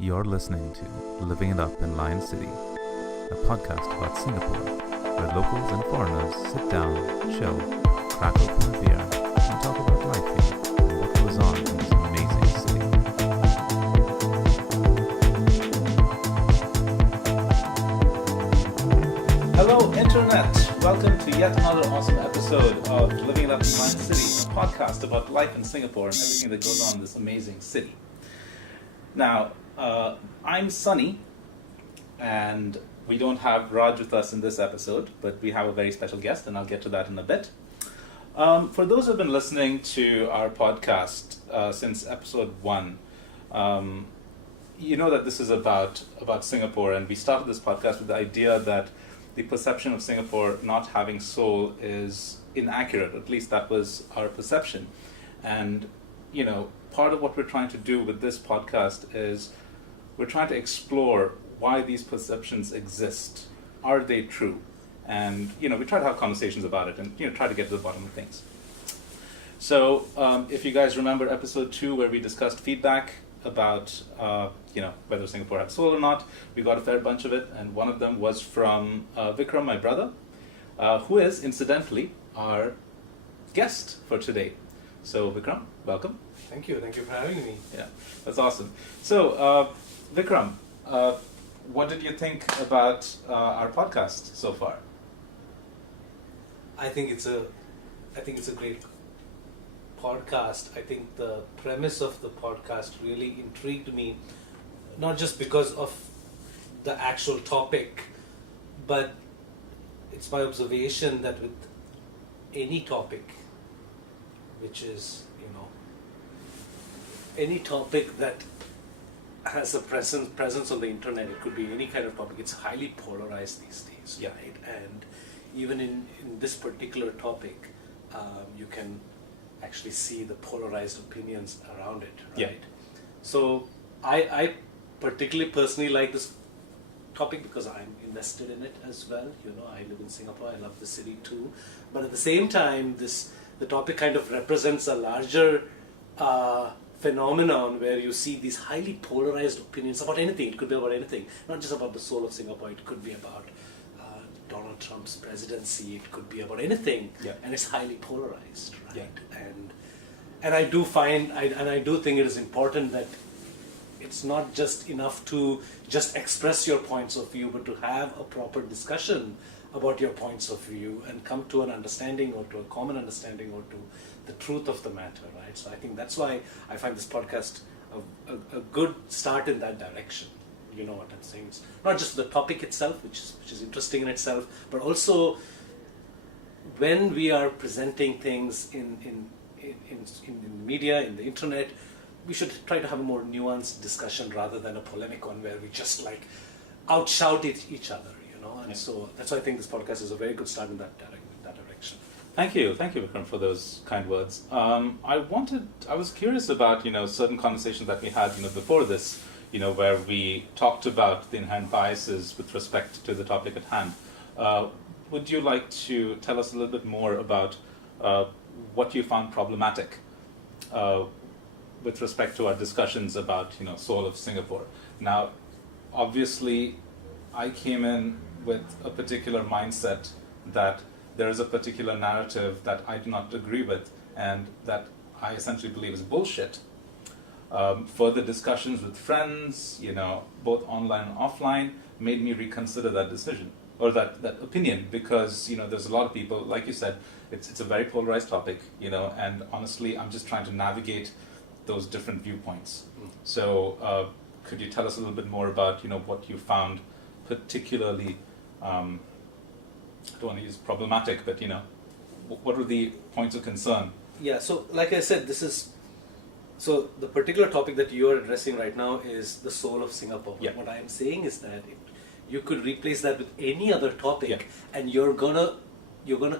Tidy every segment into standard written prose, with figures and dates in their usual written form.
You're listening to Living It Up in Lion City, a podcast about Singapore, where locals and foreigners sit down, chill, crack open a beer, and talk about life here and what goes on in this amazing city. Hello, Internet! Welcome to yet another awesome episode of Living It Up in Lion City, a podcast about life in Singapore and everything that goes on in this amazing city. Now, I'm Sunny, and we don't have Raj with us in this episode, but we have a very special guest, and I'll get to that in a bit. For those who have been listening to our podcast since episode 1, you know that this is about Singapore, and we started this podcast with the idea that the perception of Singapore not having soul is inaccurate. At least that was our perception. And, you know, part of what we're trying to do with this podcast is we're trying to explore why these perceptions exist. Are they true? And, you know, we try to have conversations about it and, you know, try to get to the bottom of things. So if you guys remember episode 2 where we discussed feedback about, you know, whether Singapore had soul or not, we got a fair bunch of it. And one of them was from Vikram, my brother, who is, incidentally, our guest for today. So Vikram, welcome. Thank you for having me. Yeah, that's awesome. So, Vikram, what did you think about our podcast so far? I think it's a great podcast. I think the premise of the podcast really intrigued me, not just because of the actual topic, but it's my observation that with any topic, which is, you know, any topic that has a presence on the internet, it could be any kind of topic, it's highly polarized these days, Yeah. right? And even in this particular topic, you can actually see the polarized opinions around it, right? Yeah. So I particularly personally like this topic because I'm invested in it as well. You know, I live in Singapore, I love the city too. But at the same time, the topic kind of represents a larger phenomenon where you see these highly polarized opinions about anything. It could be about anything, not just about the soul of Singapore. It could be about Donald Trump's presidency. It could be about anything, Yeah. and it's highly polarized, right? Yeah. And I do find, I do think it is important that it's not just enough to just express your points of view, but to have a proper discussion about your points of view and come to an understanding or to a common understanding or to the truth of the matter, right? So I think that's why I find this podcast a good start in that direction. You know what I'm saying? It's not just the topic itself, which is interesting in itself, but also when we are presenting things in media, in the internet, we should try to have a more nuanced discussion rather than a polemic one where we just like outshout each other, you know. And so that's why I think this podcast is a very good start in that direction. Thank you, Vikram, for those kind words. I was curious about, you know, certain conversations that we had, you know, before this, you know, where we talked about the inherent biases with respect to the topic at hand. Would you like to tell us a little bit more about what you found problematic with respect to our discussions about, you know, soul of Singapore? Now, obviously, I came in with a particular mindset that there is a particular narrative that I do not agree with and that I essentially believe is bullshit. Further discussions with friends, you know, both online and offline, made me reconsider that decision or that opinion, because, you know, there's a lot of people, like you said, it's a very polarized topic, you know, and honestly, I'm just trying to navigate those different viewpoints. So could you tell us a little bit more about, you know, what you found particularly, I don't want to use problematic, but, you know, what were the points of concern? Yeah, so like I said, so the particular topic that you are addressing right now is the soul of Singapore. Yeah. What I am saying is that you could replace that with any other topic, Yeah. and you're gonna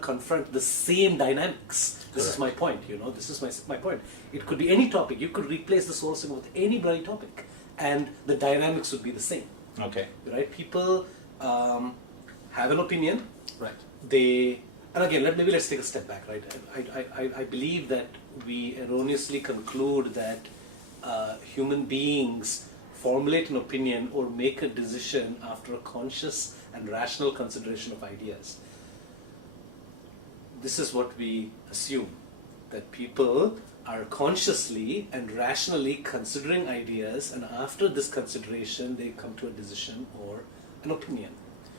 confront the same dynamics. This is Correct. my point. You know, this is my point. It could be any topic. You could replace the soul of Singapore with any bloody topic, and the dynamics would be the same. Okay. Right? People have an opinion. Right. And again, let's take a step back, right? I believe that we erroneously conclude that human beings formulate an opinion or make a decision after a conscious and rational consideration of ideas. This is what we assume, that people are consciously and rationally considering ideas, and after this consideration they come to a decision or an opinion.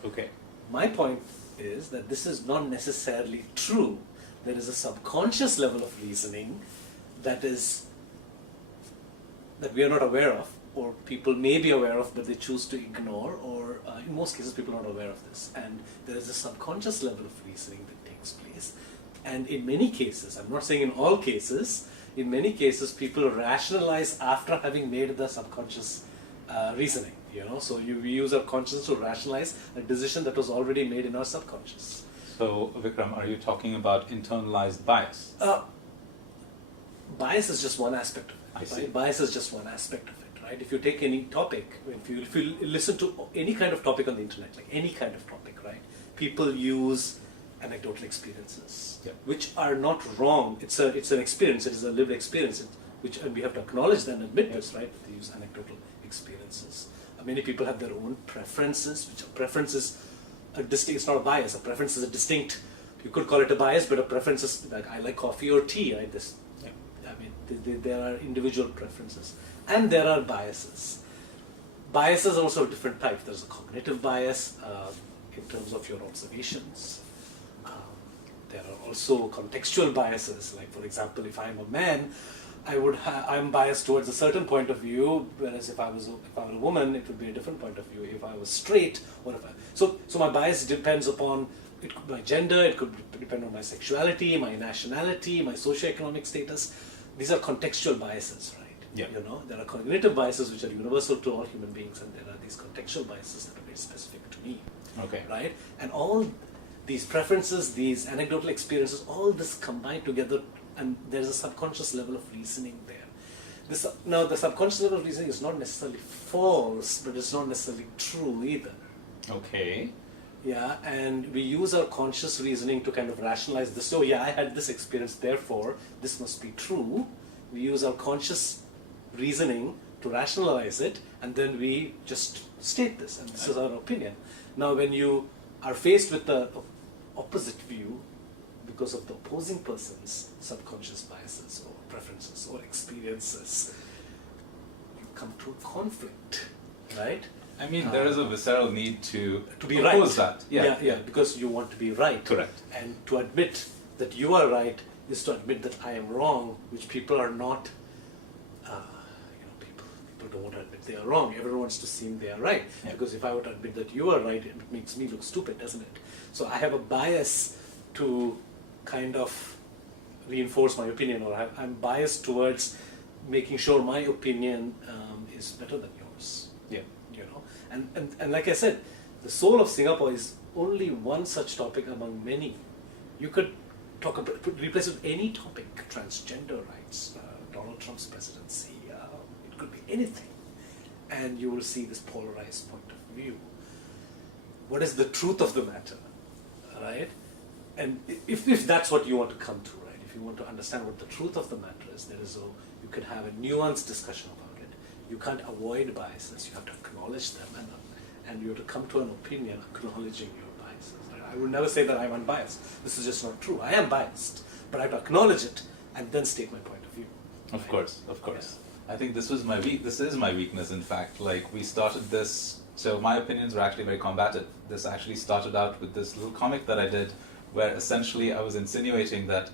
Okay. My point is that this is not necessarily true. There is a subconscious level of reasoning that we are not aware of, or people may be aware of but they choose to ignore, or in most cases people are not aware of this. And there is a subconscious level of reasoning that takes place. And in many cases, I'm not saying in all cases, in many cases people rationalize after having made the subconscious reasoning. So we use our consciousness to rationalize a decision that was already made in our subconscious. So, Vikram, are you talking about internalized bias? Bias is just one aspect of it. I see. Right? Bias is just one aspect of it, right? If you take any topic, if you listen to any kind of topic on the internet, like any kind of topic, right? People use anecdotal experiences, Yep. which are not wrong. It's an experience. It is a lived experience, and we have to acknowledge that and admit this, right? They use anecdotal experiences. Many people have their own preferences, which a preference is a distinct. It's not a bias. A preference is a distinct. You could call it a bias, but a preference is like I like coffee or tea, right? There are individual preferences, and there are biases. Biases are also of different types. There's a cognitive bias in terms of your observations. There are also contextual biases. Like, for example, if I'm a man, I'm biased towards a certain point of view, whereas if I were a woman, it would be a different point of view. If I was straight, so my bias depends upon my gender. It could depend on my sexuality, my nationality, my socioeconomic status. These are contextual biases, right? Yeah. There are cognitive biases which are universal to all human beings, and there are these contextual biases that are very specific to me. Okay. Right? And all these preferences, these anecdotal experiences, all this combined together, and there's a subconscious level of reasoning there. Now, the subconscious level of reasoning is not necessarily false, but it's not necessarily true either. Okay. Yeah, and we use our conscious reasoning to kind of rationalize this. Oh yeah, I had this experience, therefore this must be true. We use our conscious reasoning to rationalize it, and then we just state this, and this is our opinion. Now, when you are faced with the opposite view, because of the opposing person's subconscious biases or preferences or experiences, you come to a conflict, right? There is a visceral need to be oppose right. that. Yeah, because you want to be right. Correct. And to admit that you are right is to admit that I am wrong, which people are not. People don't want to admit they are wrong. Everyone wants to seem they are right. Yeah. Because if I were to admit that you are right, it makes me look stupid, doesn't it? So I have a bias to kind of reinforce my opinion, or I'm biased towards making sure my opinion is better than yours. Yeah. And like I said, the soul of Singapore is only one such topic among many. You could replace it with any topic: transgender rights, Donald Trump's presidency. It could be anything, and you will see this polarized point of view. What is the truth of the matter, right? And if that's what you want to come to, right? If you want to understand what the truth of the matter is, you can have a nuanced discussion about it. You can't avoid biases. You have to acknowledge them, and you have to come to an opinion acknowledging your biases. Right? I would never say that I'm unbiased. This is just not true. I am biased, but I have to acknowledge it and then state my point of view. Of course. Yeah. I think this is my weakness, in fact. Like, we started this, so my opinions were actually very combative. This actually started out with this little comic that I did, where essentially I was insinuating that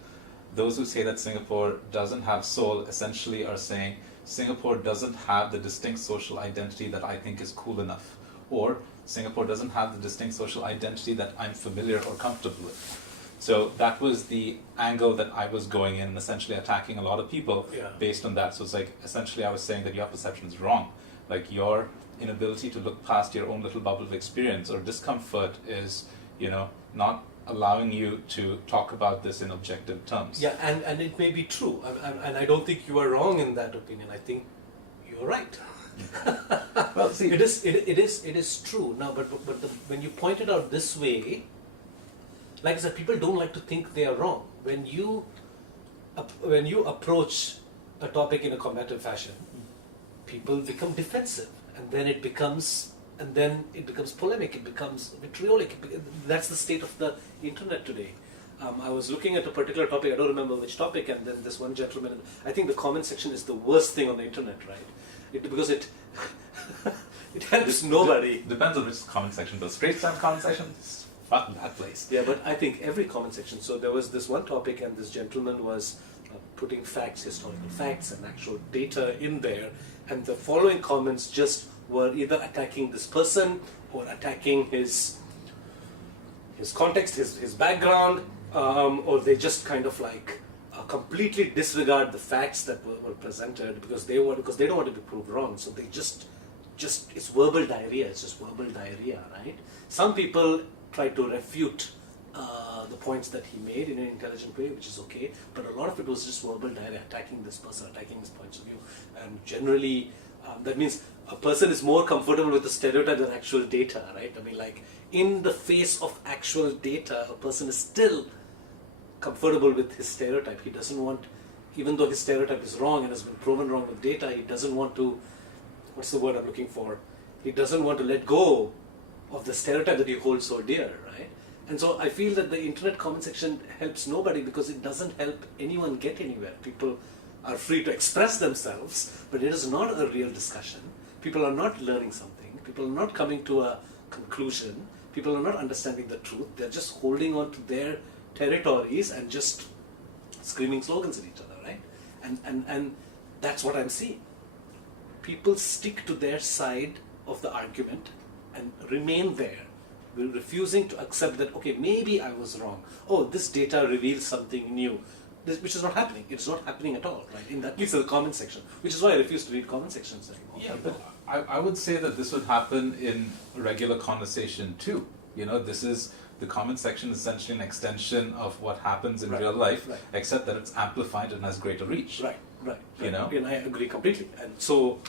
those who say that Singapore doesn't have soul essentially are saying Singapore doesn't have the distinct social identity that I think is cool enough, or Singapore doesn't have the distinct social identity that I'm familiar or comfortable with. So that was the angle that I was going in, essentially attacking a lot of people based on that. So it's like, essentially I was saying that your perception is wrong. Like, your inability to look past your own little bubble of experience or discomfort is, not allowing you to talk about this in objective terms. Yeah, and it may be true, and I don't think you are wrong in that opinion. I think you're right. Well, see, it is true. Now, but when you point it out this way, like I said, people don't like to think they are wrong. When you approach a topic in a combative fashion, people become defensive. and then it becomes polemic, it becomes vitriolic. That's the state of the internet today. I was looking at a particular topic, I don't remember which topic, and then this one gentleman, I think the comment section is the worst thing on the internet, right? Because it it helps nobody. Depends on which comment section, but straight time comment section, fuck that place. Yeah, but I think every comment section. So there was this one topic, and this gentleman was putting facts, historical facts, and actual data in there, and the following comments just were either attacking this person or attacking his context, his background, or they just kind of like completely disregard the facts that were presented because they don't want to be proved wrong. So they just it's verbal diarrhea. It's just verbal diarrhea, right? Some people try to refute the points that he made in an intelligent way, which is okay, but a lot of it was just verbal diarrhea, attacking this person, attacking his points of view, and generally that means a person is more comfortable with the stereotype than actual data, right? I mean, like, in the face of actual data, a person is still comfortable with his stereotype. He doesn't want, even though his stereotype is wrong and has been proven wrong with data, he doesn't want to, what's the word I'm looking for? He doesn't want to let go of the stereotype that he holds so dear, right? And so I feel that the internet comment section helps nobody because it doesn't help anyone get anywhere. People are free to express themselves, but it is not a real discussion. People are not learning something. People are not coming to a conclusion. People are not understanding the truth. They're just holding on to their territories and just screaming slogans at each other, right? And that's what I'm seeing. People stick to their side of the argument and remain there. We're refusing to accept that, okay, maybe I was wrong. Oh, this data reveals something new. Which is not happening. It's not happening at all, right? In that, at least in the comment section, which is why I refuse to read comment sections anymore. Yeah, but I would say that this would happen in regular conversation too. You know, the comment section is essentially an extension of what happens in real life, except that it's amplified and has greater reach. Right. You know? And I agree completely. And so,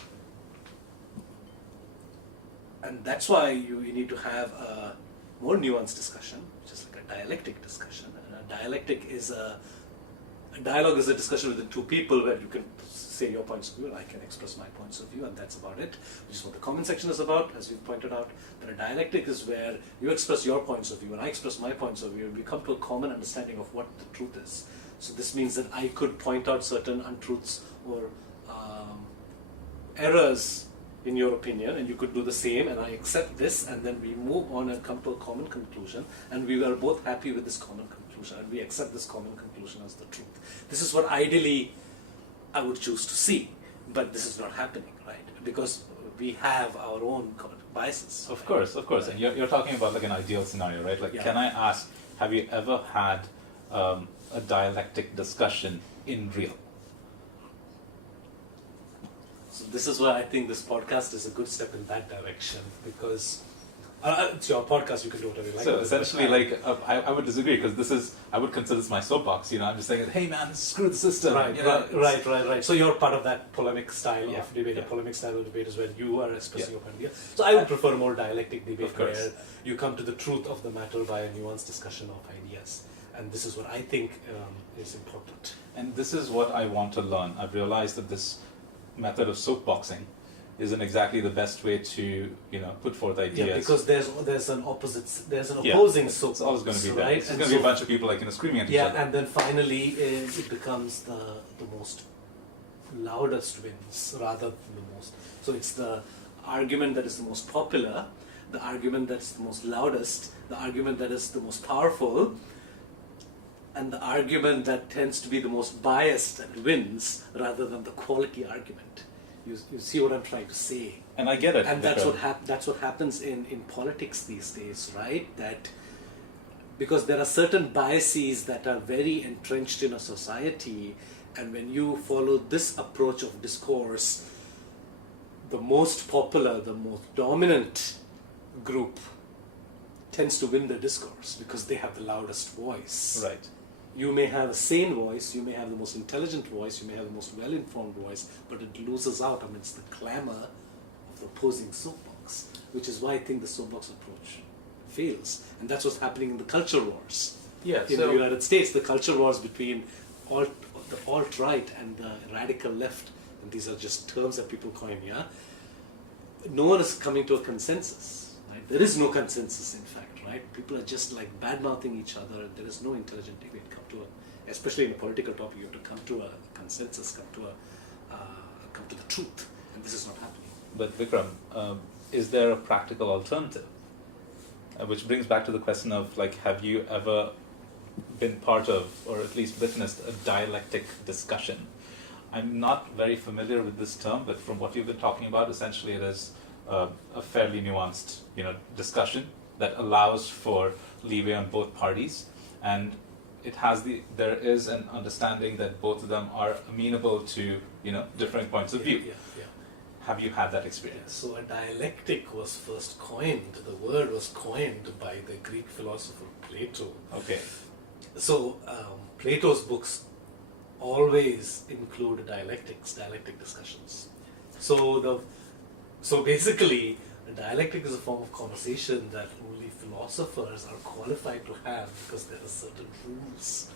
and that's why you need to have a more nuanced discussion, which is like a dialectic discussion. And a dialectic is a dialogue is a discussion within two people where you can say your points of view and I can express my points of view, and that's about it, which is what the comment section is about, as you pointed out. But a dialectic is where you express your points of view and I express my points of view, and we come to a common understanding of what the truth is. So this means that I could point out certain untruths or errors in your opinion, and you could do the same, and I accept this, and then we move on and come to a common conclusion, and we are both happy with this common conclusion, and we accept this common conclusion as the truth. This is what ideally I would choose to see, but this is not happening, right? Because we have our own biases. Of course. And you're talking about like an ideal scenario, right? Like, can I ask, have you ever had a dialectic discussion in real? So this is why I think this podcast is a good step in that direction, because it's your podcast, you can do whatever you like. So essentially, I would disagree, because I would consider this my soapbox. You know, I'm just saying, hey man, screw the system. Right. So you're part of that polemic style of debate. A polemic style of debate is where you are expressing your point of view. So I would prefer more dialectic debate where you come to the truth of the matter by a nuanced discussion of ideas. And this is what I think is important. And this is what I want to learn. I've realized that this method of soapboxing isn't exactly the best way to, put forth ideas. Yeah, because there's an opposing soapbox. It's always going to be that. Right? It's going to be a bunch of people screaming at each other. Yeah, and then finally it becomes the most loudest wins rather than the most. So it's the argument that is the most popular, the argument that's the most loudest, the argument that is the most powerful, and the argument that tends to be the most biased and wins rather than the quality argument. You see what I'm trying to say? And I get it. And that's what happens in politics these days, right? That because there are certain biases that are very entrenched in a society, and when you follow this approach of discourse, the most popular, the most dominant group tends to win the discourse because they have the loudest voice. Right. You may have a sane voice, you may have the most intelligent voice, you may have the most well-informed voice, but it loses out amidst the clamor of the opposing soapbox, which is why I think the soapbox approach fails. And that's what's happening in the culture wars. Yeah, in the United States, the culture wars between the alt-right and the radical left, and these are just terms that people coin, no one is coming to a consensus. Right? There is no consensus, in fact. Right? People are just like bad-mouthing each other. There is no intelligent debate. Especially in a political topic, you have to come to a consensus, come to the truth, and this is not happening. But Vikram, is there a practical alternative? Which brings back to the question of like, have you ever been part of, or at least witnessed, a dialectic discussion? I'm not very familiar with this term, but from what you've been talking about, essentially it is a fairly nuanced, discussion that allows for leeway on both parties, and there is an understanding that both of them are amenable to, different points of view. Yeah. Have you had that experience? So a dialectic was first coined, the word was coined by the Greek philosopher Plato. Okay. So Plato's books always include dialectic discussions. So basically, a dialectic is a form of conversation that only philosophers are qualified to have because there are certain rules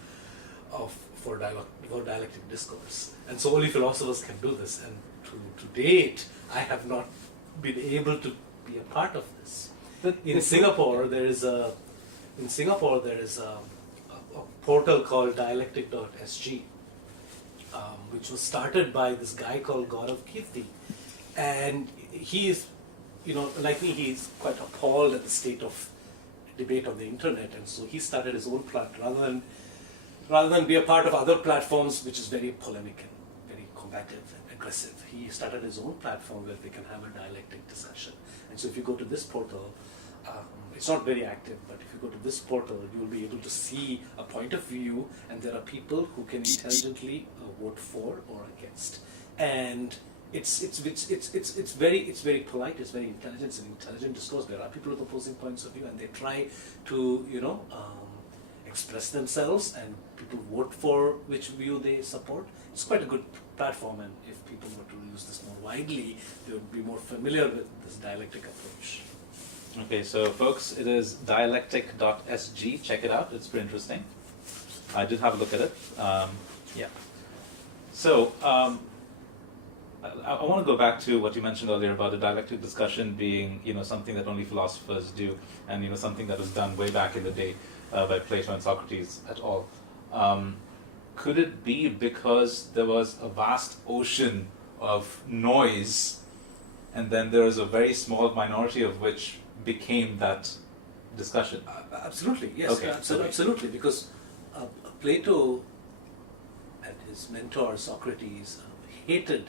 for dialectic discourse. And so only philosophers can do this. And to date, I have not been able to be a part of this. In Singapore, there is a portal called dialectic.sg, which was started by this guy called Gaurav Kirti. And he is, like me, he's quite appalled at the state of debate on the internet, and so he started his own platform rather than be a part of other platforms, which is very polemic and very combative and aggressive. He started his own platform where they can have a dialectic discussion. And so if you go to this portal, it's not very active, but if you go to this portal, you will be able to see a point of view, and there are people who can intelligently vote for or against. And it's very polite. It's very intelligent. It's an intelligent discourse. There are people with opposing points of view, and they try to express themselves, and people vote for which view they support. It's quite a good platform, and if people were to use this more widely, they would be more familiar with this dialectic approach. Okay, so folks, it is dialectic.sg. Check it out. It's pretty interesting. I did have a look at it. Yeah. So. I want to go back to what you mentioned earlier about the dialectic discussion being, something that only philosophers do, and something that was done way back in the day by Plato and Socrates et al. Could it be because there was a vast ocean of noise, and then there was a very small minority of which became that discussion? Absolutely, yes, okay. Absolutely, because Plato and his mentor Socrates hated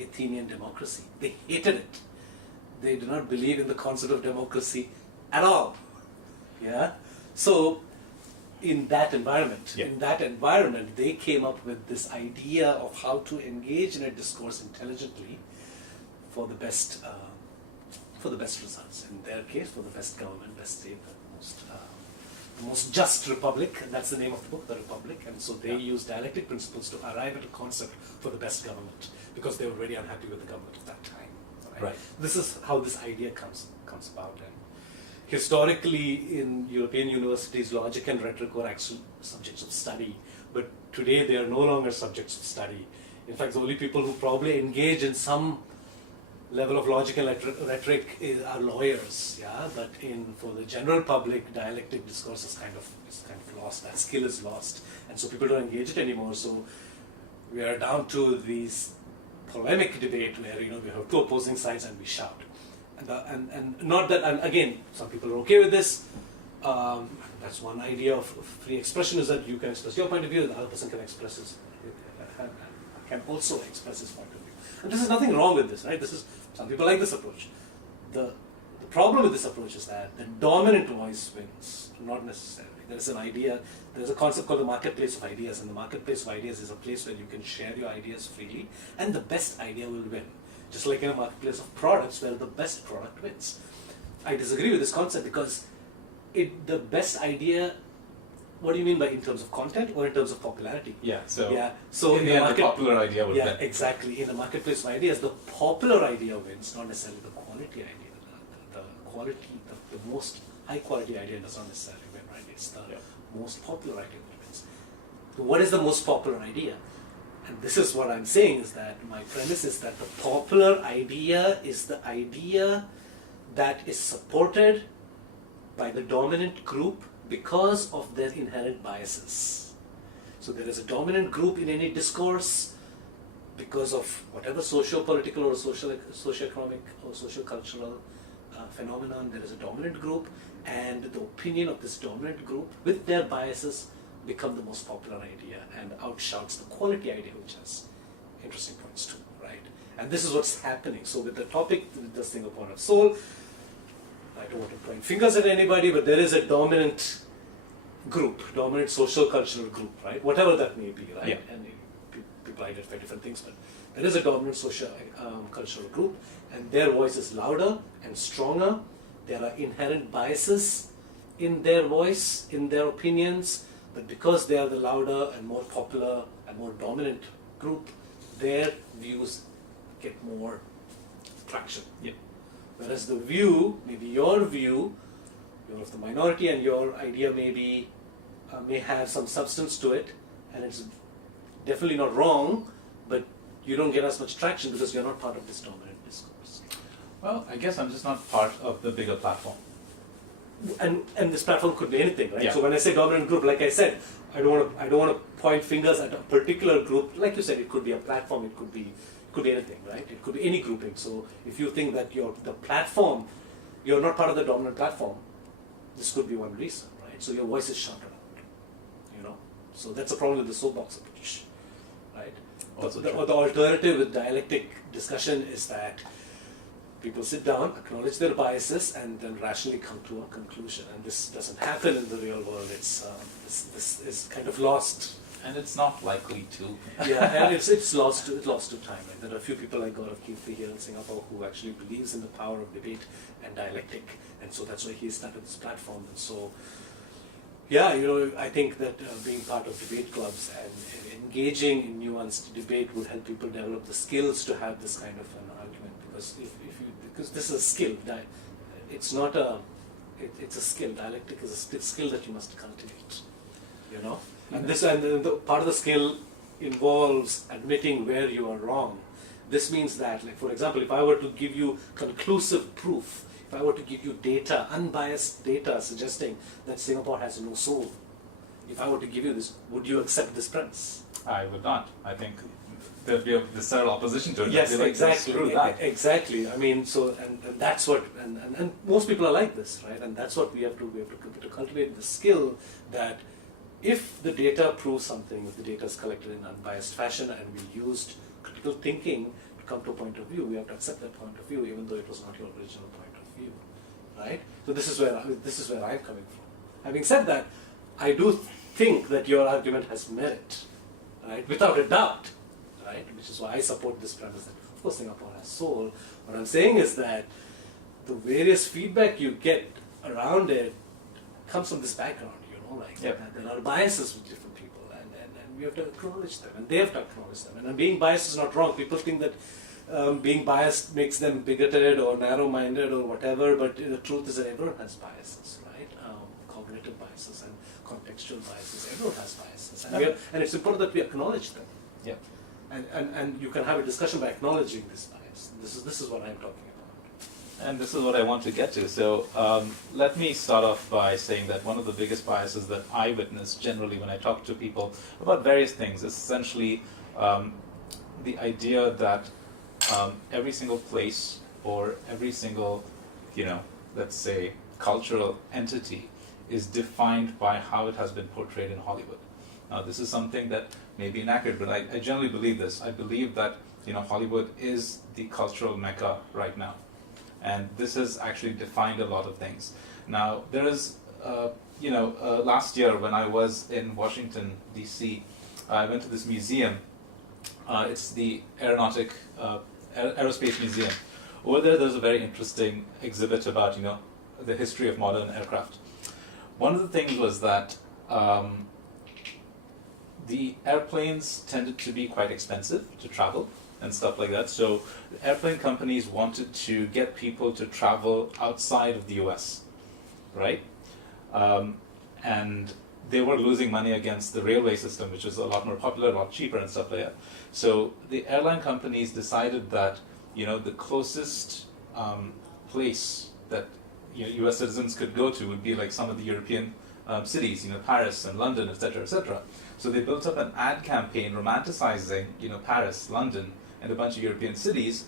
Athenian democracy. They hated it. They do not believe in the concept of democracy at all. Yeah. So, in that environment, they came up with this idea of how to engage in a discourse intelligently for the best results. In their case, for the best government, best state, the most just republic. That's the name of the book, The Republic. And so they use dialectic principles to arrive at a concept for the best government, because they were very unhappy with the government of that time. Right? This is how this idea comes about. And historically, in European universities, logic and rhetoric were actual subjects of study, but today they are no longer subjects of study. In fact, the only people who probably engage in some level of logic and rhetoric are lawyers. Yeah, but for the general public, dialectic discourse is kind of lost. That skill is lost, and so people don't engage it anymore. So we are down to these polemic debate where we have two opposing sides and we shout, and not that. And again, some people are okay with this. That's one idea of free expression, is that you can express your point of view, the other person can also express his point of view. And this is nothing wrong with this, right? Some people like this approach. The problem with this approach is that the dominant voice wins, not necessarily. There's a concept called the marketplace of ideas, and the marketplace of ideas is a place where you can share your ideas freely, and the best idea will win. Just like in a marketplace of products where the best product wins. I disagree with this concept because the best idea, what do you mean by in terms of content or in terms of popularity? So in the end, the popular idea will win. Yeah, exactly. In the marketplace of ideas, the popular idea wins, not necessarily the quality idea. The most high quality idea does not necessarily win, right? It's the most popular idea that wins. So what is the most popular idea? And this is what I'm saying, is that my premise is that the popular idea is the idea that is supported by the dominant group because of their inherent biases. So there is a dominant group in any discourse because of whatever socio-political or socio-economic or socio-cultural phenomenon. There is a dominant group, and the opinion of this dominant group with their biases become the most popular idea and outshouts the quality idea, which has interesting points too, right? And this is what's happening. So with the topic, with this thing upon of soul, I don't want to point fingers at anybody, but there is a dominant group, dominant social cultural group, right? Whatever that may be, right? Yeah. And people identify different things, but there is a dominant social cultural group, and their voice is louder and stronger. There are inherent biases in their voice, in their opinions, but because they are the louder and more popular and more dominant group, their views get more traction. Yeah. Whereas the view, maybe your view, you're of the minority and your idea may have some substance to it, and it's definitely not wrong, but you don't get as much traction because you're not part of this dominant discourse. Well, I guess I'm just not part of the bigger platform. And this platform could be anything, right? Yeah. So when I say dominant group, like I said, I don't want to point fingers at a particular group. Like you said, it could be a platform, it could be anything, right? It could be any grouping. So if you think that the platform, you're not part of the dominant platform, this could be one reason, right? So your voice is shut around, So that's the problem with the soapbox approach, right? The alternative with dialectic discussion is that people sit down, acknowledge their biases, and then rationally come to a conclusion. And this doesn't happen in the real world. It's this is kind of lost. And it's not likely to. Yeah, and it's lost to time. Right? There are a few people like Gaurav Kirti here in Singapore who actually believes in the power of debate and dialectic, and so that's why he started this platform. And so, yeah, I think that being part of debate clubs and engaging in nuanced debate would help people develop the skills to have this kind of an argument. Because this is a skill. It's not it's a skill. Dialectic is a skill that you must cultivate. And the part of the skill involves admitting where you are wrong. This means that, like, for example, if I were to give you conclusive proof, if I were to give you data, unbiased data suggesting that Singapore has no soul, if I were to give you this, would you accept this premise? I would not. I think there'd be a visceral opposition to it. Yes, like, exactly. Screw that. Exactly. I mean, so and that's what and most people are like this, right? And that's what we have to cultivate the skill that if the data proves something, if the data is collected in unbiased fashion and we used critical thinking to come to a point of view, we have to accept that point of view, even though it was not your original point of view, right? So this is where I'm coming from. Having said that, I do think that your argument has merit, right? Without a doubt, right? Which is why I support this premise that, of course, Singapore has soul. What I'm saying is that the various feedback you get around it comes from this background. Yep. There are biases with different people, and we have to acknowledge them, and they have to acknowledge them. And being biased is not wrong. People think that being biased makes them bigoted or narrow-minded or whatever, but the truth is that everyone has biases, right? Cognitive biases and contextual biases. Everyone has biases, and it's important that we acknowledge them. Yeah. And you can have a discussion by acknowledging this bias. This is what I'm talking about. And this is what I want to get to. So let me start off by saying that one of the biggest biases that I witness generally when I talk to people about various things is essentially the idea that every single place or every single, let's say, cultural entity is defined by how it has been portrayed in Hollywood. Now, this is something that may be inaccurate, but I generally believe this. I believe that Hollywood is the cultural mecca right now. And this has actually defined a lot of things. Now, there is, last year when I was in Washington, D.C., I went to this museum. It's the Aerospace Museum. Over there's a very interesting exhibit about, the history of modern aircraft. One of the things was that the airplanes tended to be quite expensive to travel and stuff like that. So airplane companies wanted to get people to travel outside of the US, right? And they were losing money against the railway system, which was a lot more popular, a lot cheaper and stuff like that. So the airline companies decided that, the closest place that U.S. citizens could go to would be like some of the European cities, Paris and London, etc., etc. So they built up an ad campaign romanticizing, Paris, London, and a bunch of European cities.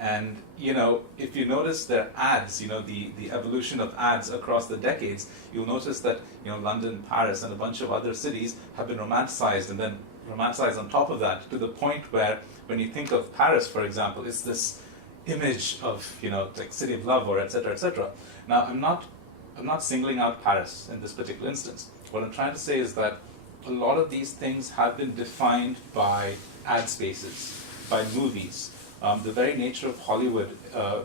And, if you notice their ads, the evolution of ads across the decades, you'll notice that, London, Paris, and a bunch of other cities have been romanticized and then romanticized on top of that to the point where when you think of Paris, for example, it's this image of, like city of love or et cetera, et cetera. Now, I'm not singling out Paris in this particular instance. What I'm trying to say is that a lot of these things have been defined by ad spaces, by movies. The very nature of Hollywood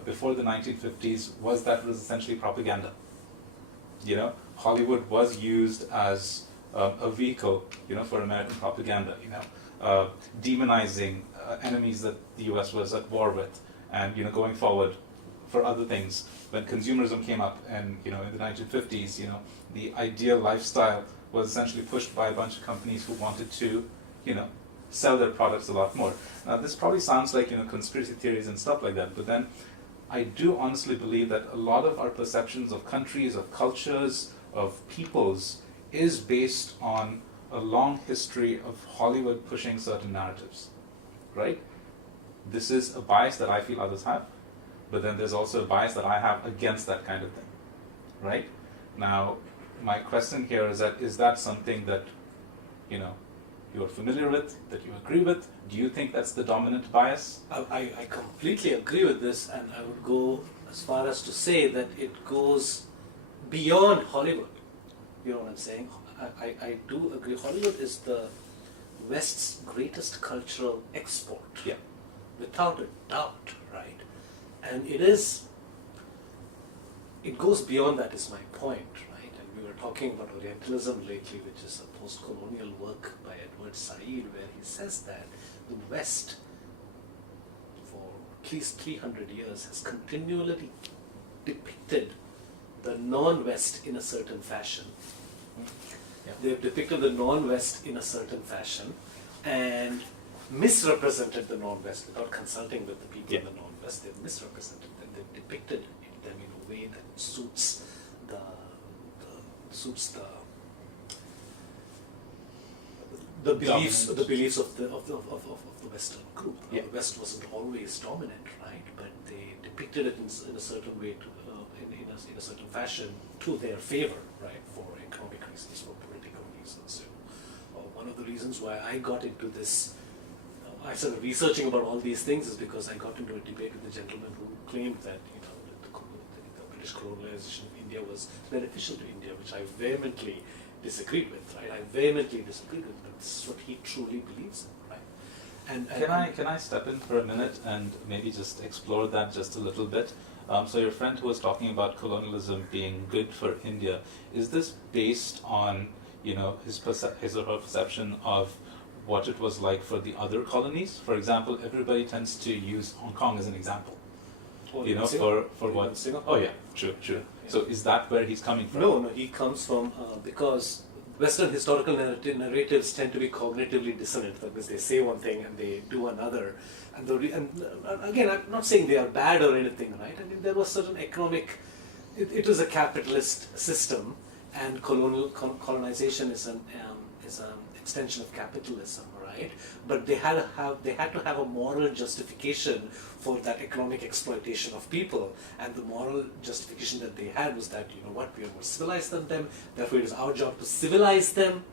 before the 1950s was that it was essentially propaganda. Hollywood was used as a vehicle, for American propaganda. Demonizing enemies that the U.S. was at war with, and going forward for other things. When consumerism came up, and in the 1950s, the ideal lifestyle was essentially pushed by a bunch of companies who wanted to, sell their products a lot more. Now, this probably sounds like conspiracy theories and stuff like that, but then I do honestly believe that a lot of our perceptions of countries, of cultures, of peoples is based on a long history of Hollywood pushing certain narratives, right? This is a bias that I feel others have, but then there's also a bias that I have against that kind of thing, right? Now, my question here is that something that, you're familiar with, that you agree with? Do you think that's the dominant bias? I completely agree with this, and I would go as far as to say that it goes beyond Hollywood. You know what I'm saying? I do agree. Hollywood is the West's greatest cultural export. Yeah. Without a doubt, right? And it goes beyond that, is my point, right? And we were talking about Orientalism lately, which is a post-colonial work by Edward Said, where he says that the West, for at least 300 years, has continually depicted the non-West in a certain fashion. Yeah. They've depicted the non-West in a certain fashion and misrepresented the non-West without consulting with the people in the non-West. They've misrepresented them. They've depicted them in a way that suits the beliefs of the Western group. Yeah. The West wasn't always dominant, right? But they depicted it in a certain way, in a certain fashion, to their favor, right? For economic reasons, for political reasons. One of the reasons why I got into this, I started researching about all these things, is because I got into a debate with a gentleman who claimed that the British colonialization of India was beneficial to India, which I vehemently disagreed with. Right? I vehemently disagreed with, but this is what he truly believes in. Right? And Can I step in for a minute and maybe just explore that just a little bit? So your friend who was talking about colonialism being good for India, is this based on his or her perception of what it was like for the other colonies? For example, everybody tends to use Hong Kong as an example. For what? Singapore. Oh yeah, true. Yeah. So is that where he's coming from? No, he comes from because Western historical narratives tend to be cognitively dissonant, because they say one thing and they do another. And again, I'm not saying they are bad or anything, right? I mean, there was certain economic. It was a capitalist system, and colonization is an extension of capitalism, right? But they had to have a moral justification for that economic exploitation of people, and the moral justification that they had was that, we are more civilized than them, therefore it is our job to civilize them,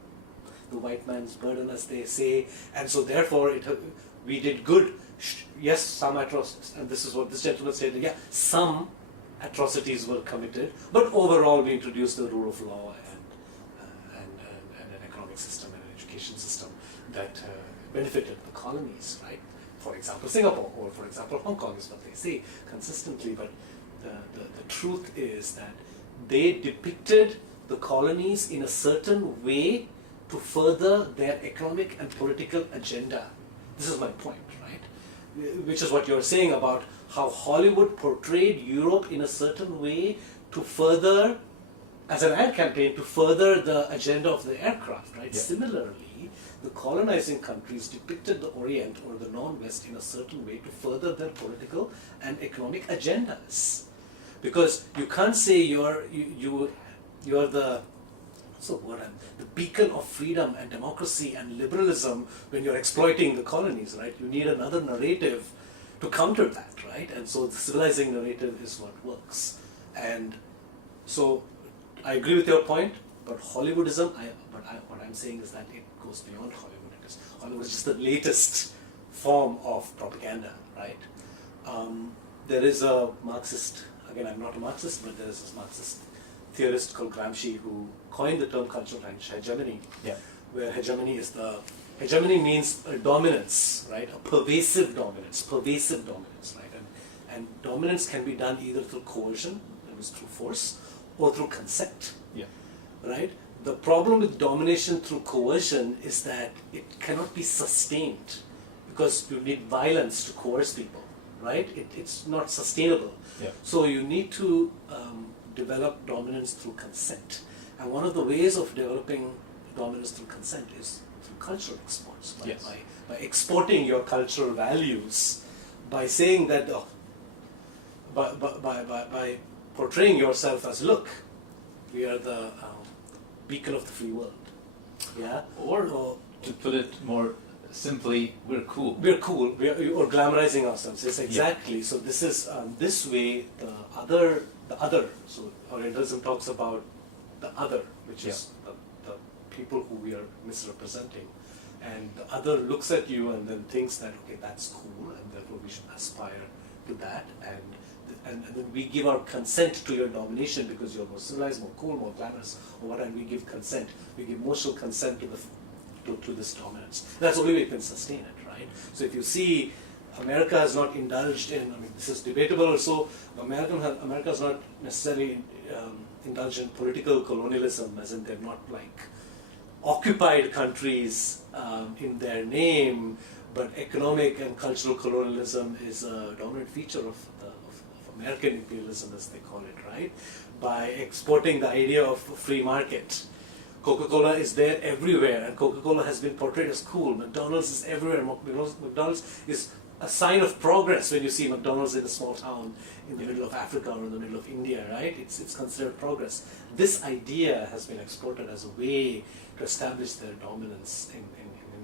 the white man's burden, as they say, and so therefore we did good. Yes, some atrocities, and this is what this gentleman said, some atrocities were committed, but overall we introduced the rule of law and an economic system and an education system that benefited the colonies, right? For example, Singapore, or for example, Hong Kong is what they say consistently, but the truth is that they depicted the colonies in a certain way to further their economic and political agenda. This is my point, right? Which is what you're saying about how Hollywood portrayed Europe in a certain way to further as an ad campaign to further the agenda of the aircraft, right? Yeah. Similarly, the colonizing countries depicted the Orient or the non-West in a certain way to further their political and economic agendas. Because you can't say you're the the beacon of freedom and democracy and liberalism when you're exploiting the colonies, right? You need another narrative to counter that, right? And so the civilizing narrative is what works. And so I agree with your point, but Hollywoodism, what I'm saying is that it goes beyond Hollywood. Hollywood is just the latest form of propaganda, right? There is a Marxist, again, I'm not a Marxist, but there is this Marxist theorist called Gramsci who coined the term cultural hegemony, where hegemony means a dominance, right? A pervasive dominance, right? And dominance can be done either through coercion, that is through force, or through consent, right? The problem with domination through coercion is that it cannot be sustained because you need violence to coerce people, right? It's not sustainable. So you need to develop dominance through consent. And one of the ways of developing dominance through consent is through cultural exports, by exporting your cultural values, by saying that, by portraying yourself as, look, we are the beacon of the free world. Or to put it more simply, we're cool. We're cool. Or glamorizing ourselves. Yes, exactly. So this is this way the other. So Orientalism talks about the other, which is the people who we are misrepresenting, and the other looks at you and then thinks that, okay, that's cool, and therefore we should aspire to that, and then we give our consent to your domination because you're more civilized, more cool, more glamorous, or what, and we give consent. We give emotional consent to this dominance. That's the only way you can sustain it, right? So if you see, America has not indulged in, I mean, this is debatable also, America has not necessarily indulged in political colonialism, as in they're not like occupied countries in their name, but economic and cultural colonialism is a dominant feature of American imperialism, as they call it, right? By exporting the idea of free market. Coca-Cola is there everywhere, and Coca-Cola has been portrayed as cool. McDonald's is everywhere. McDonald's is a sign of progress when you see McDonald's in a small town in the middle of Africa or in the middle of India, right? It's considered progress. This idea has been exported as a way to establish their dominance in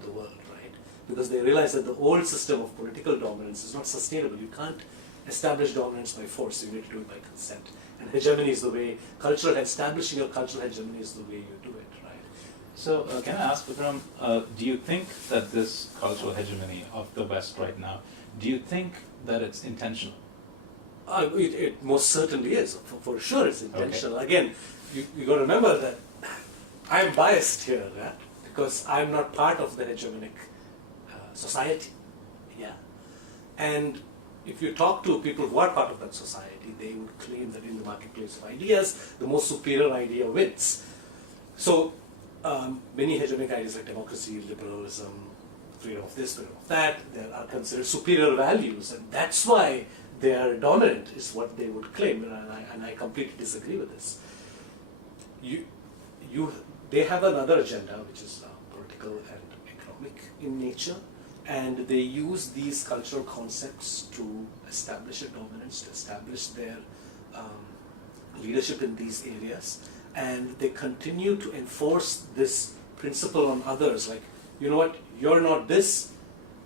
the world, right? Because they realize that the old system of political dominance is not sustainable. You can't establish dominance by force, you need to do it by consent. And hegemony is the way, establishing your cultural hegemony is the way you do it, right? So can I ask, Vikram, do you think that this cultural hegemony of the West right now, do you think that it's intentional? It most certainly is. For sure it's intentional. Okay. Again, you got to remember that I'm biased here, yeah? Because I'm not part of the hegemonic society. And if you talk to people who are part of that society, they would claim that in the marketplace of ideas, the most superior idea wins. So many hegemonic ideas like democracy, liberalism, freedom of this, freedom of that, they are considered superior values, and that's why they are dominant, is what they would claim, and I completely disagree with this. They have another agenda, which is political and economic in nature, and they use these cultural concepts to establish a dominance, to establish their leadership in these areas, and they continue to enforce this principle on others, like, you know what, you're not this,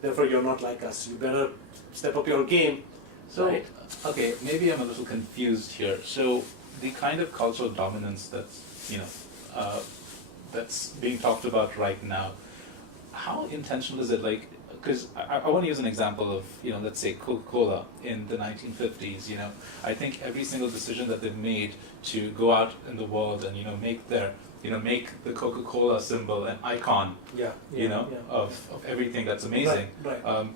therefore you're not like us, you better step up your game. So, right? Okay, maybe I'm a little confused here. So the kind of cultural dominance that's, that's being talked about right now, how intentional is it? Like, because I want to use an example of, let's say Coca-Cola in the 1950s. I think every single decision that they've made to go out in the world and make their make the Coca-Cola symbol an icon, of everything that's amazing. Right.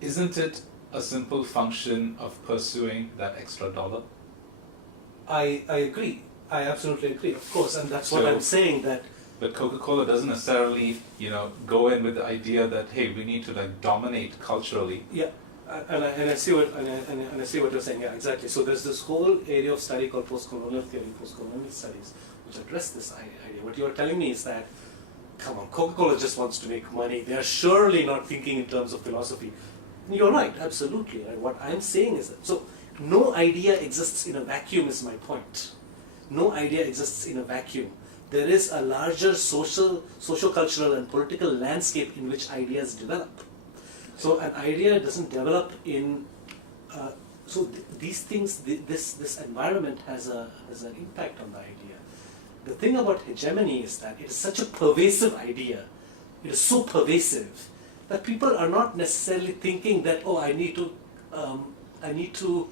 Isn't it a simple function of pursuing that extra dollar? I agree. I absolutely agree, of course, and that's what I'm saying, that. But Coca-Cola doesn't necessarily, go in with the idea that, hey, we need to dominate culturally. Yeah. I see what you're saying. Yeah, exactly. So there's this whole area of study called post-colonial theory, post-colonial studies, which address this idea. What you're telling me is that, come on, Coca-Cola just wants to make money. They are surely not thinking in terms of philosophy. You're right, absolutely. Right? What I'm saying is that, so no idea exists in a vacuum is my point. No idea exists in a vacuum. There is a larger socio-cultural and political landscape in which ideas develop. So an idea doesn't develop in, these things, this environment has an impact on the idea. The thing about hegemony is that it is such a pervasive idea. It is so pervasive that people are not necessarily thinking that, oh, I need to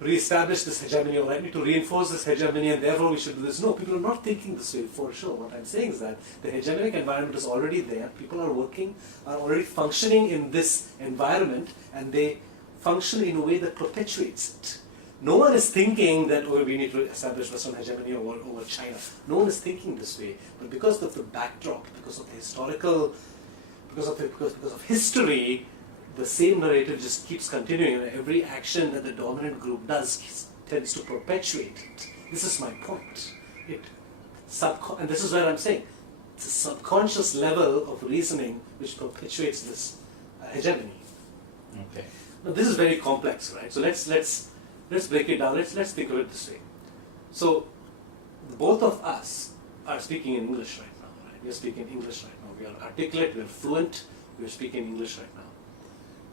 re-establish this hegemony, or I need to reinforce this hegemony, and therefore we should do this. No, people are not thinking this way for sure. What I'm saying is that the hegemonic environment is already there. People are already functioning in this environment, and they function in a way that perpetuates it. No one is thinking that, oh, we need to establish Western hegemony over China. No one is thinking this way. But because of the backdrop, because of the historical, because of history, the same narrative just keeps continuing, and every action that the dominant group does tends to perpetuate it. This is my point. And this is where I'm saying it's a subconscious level of reasoning which perpetuates this hegemony. Okay. Now this is very complex, right? So let's break it down. Let's think of it this way. So both of us are speaking in English right now, right? We are speaking English right now. We are articulate. We are fluent. We are speaking English right now.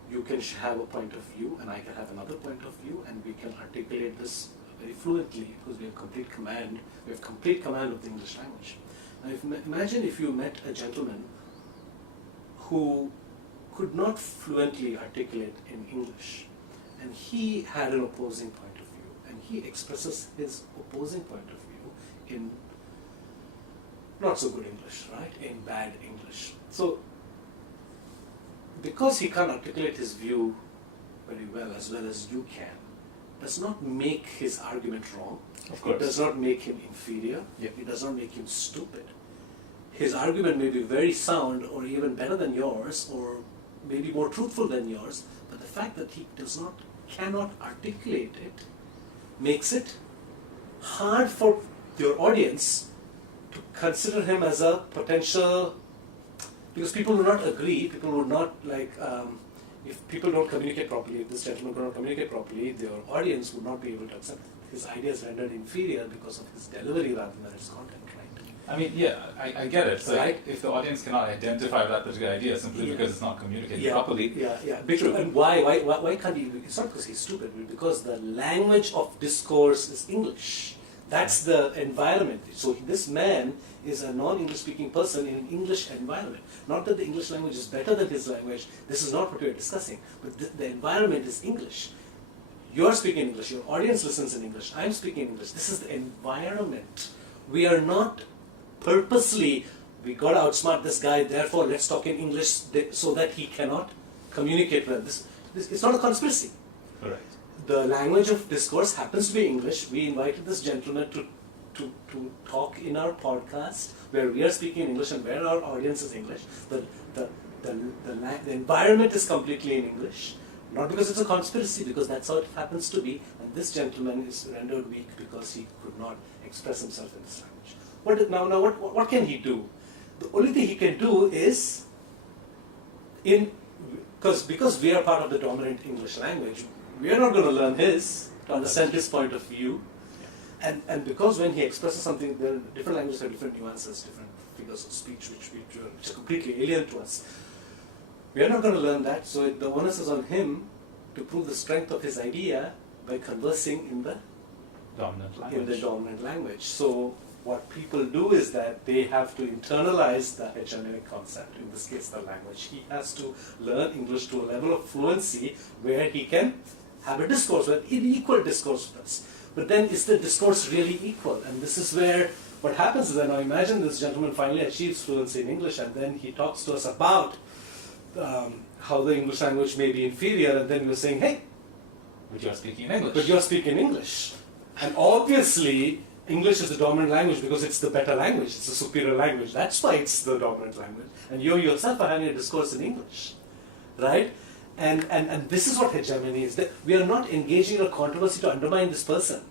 You can have a point of view, and I can have another point of view, and we can articulate this very fluently because we have complete command. We have complete command of the English language. Now, imagine if you met a gentleman who could not fluently articulate in English, and he had an opposing point of view, and he expresses his opposing point of view in not so good English, right? In bad English. So, because he can't articulate his view very well as you can, does not make his argument wrong. Of course. It does not make him inferior. Yeah. It does not make him stupid. His argument may be very sound, or even better than yours, or maybe more truthful than yours, but the fact that he cannot articulate it makes it hard for your audience to consider him as a potential. Because people would not agree, people would not if people don't communicate properly, if this gentleman cannot communicate properly, your audience would not be able to accept his ideas rendered inferior because of his delivery rather than his content, right? I mean, yeah, I get it. So right? if the audience cannot identify that particular idea simply because it's not communicated properly. Yeah. And why can't he? It's not because he's stupid, but because the language of discourse is English. That's the environment. So this man is a non-English speaking person in an English environment. Not that the English language is better than his language. This is not what we're discussing. But the environment is English. You're speaking English. Your audience listens in English. I'm speaking English. This is the environment. We are not purposely, we got to outsmart this guy, therefore let's talk in English so that he cannot communicate well. This it's not a conspiracy. Correct. The language of discourse happens to be English. We invited this gentleman to talk in our podcast where we are speaking in English and where our audience is English. The environment is completely in English. Not because it's a conspiracy, because that's how it happens to be. And this gentleman is rendered weak because he could not express himself in this language. What can he do? The only thing he can do is, because we are part of the dominant English language, we are not going to learn his to understand his point of view. And because when he expresses something, there are different languages have different nuances, different figures of speech which are completely alien to us. We are not going to learn that, so the onus is on him to prove the strength of his idea by conversing in the dominant language. So what people do is that they have to internalize the hegemonic concept, in this case the language. He has to learn English to a level of fluency where he can have a discourse, an equal discourse with us. But then is the discourse really equal? And this is where what happens is that now imagine this gentleman finally achieves fluency in English, and then he talks to us about how the English language may be inferior, and then we're saying, hey, but you're speaking English. But you're speaking English. And obviously, English is the dominant language because it's the better language, it's the superior language. That's why it's the dominant language. And you yourself are having a discourse in English, right? And this is what hegemony is. That we are not engaging in a controversy to undermine this person.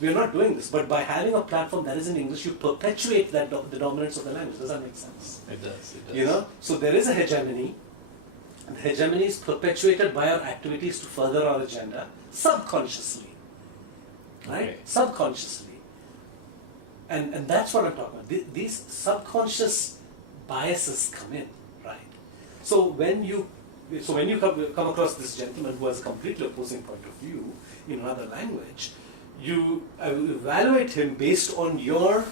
We are not doing this. But by having a platform that is in English, you perpetuate that the dominance of the language. Does that make sense? It does. You know? So there is a hegemony. And the hegemony is perpetuated by our activities to further our agenda, subconsciously. Right? Okay. Subconsciously. And that's what I'm talking about. These subconscious biases come in, right? So when you come across this gentleman who has a completely opposing point of view in another language, you evaluate him based on your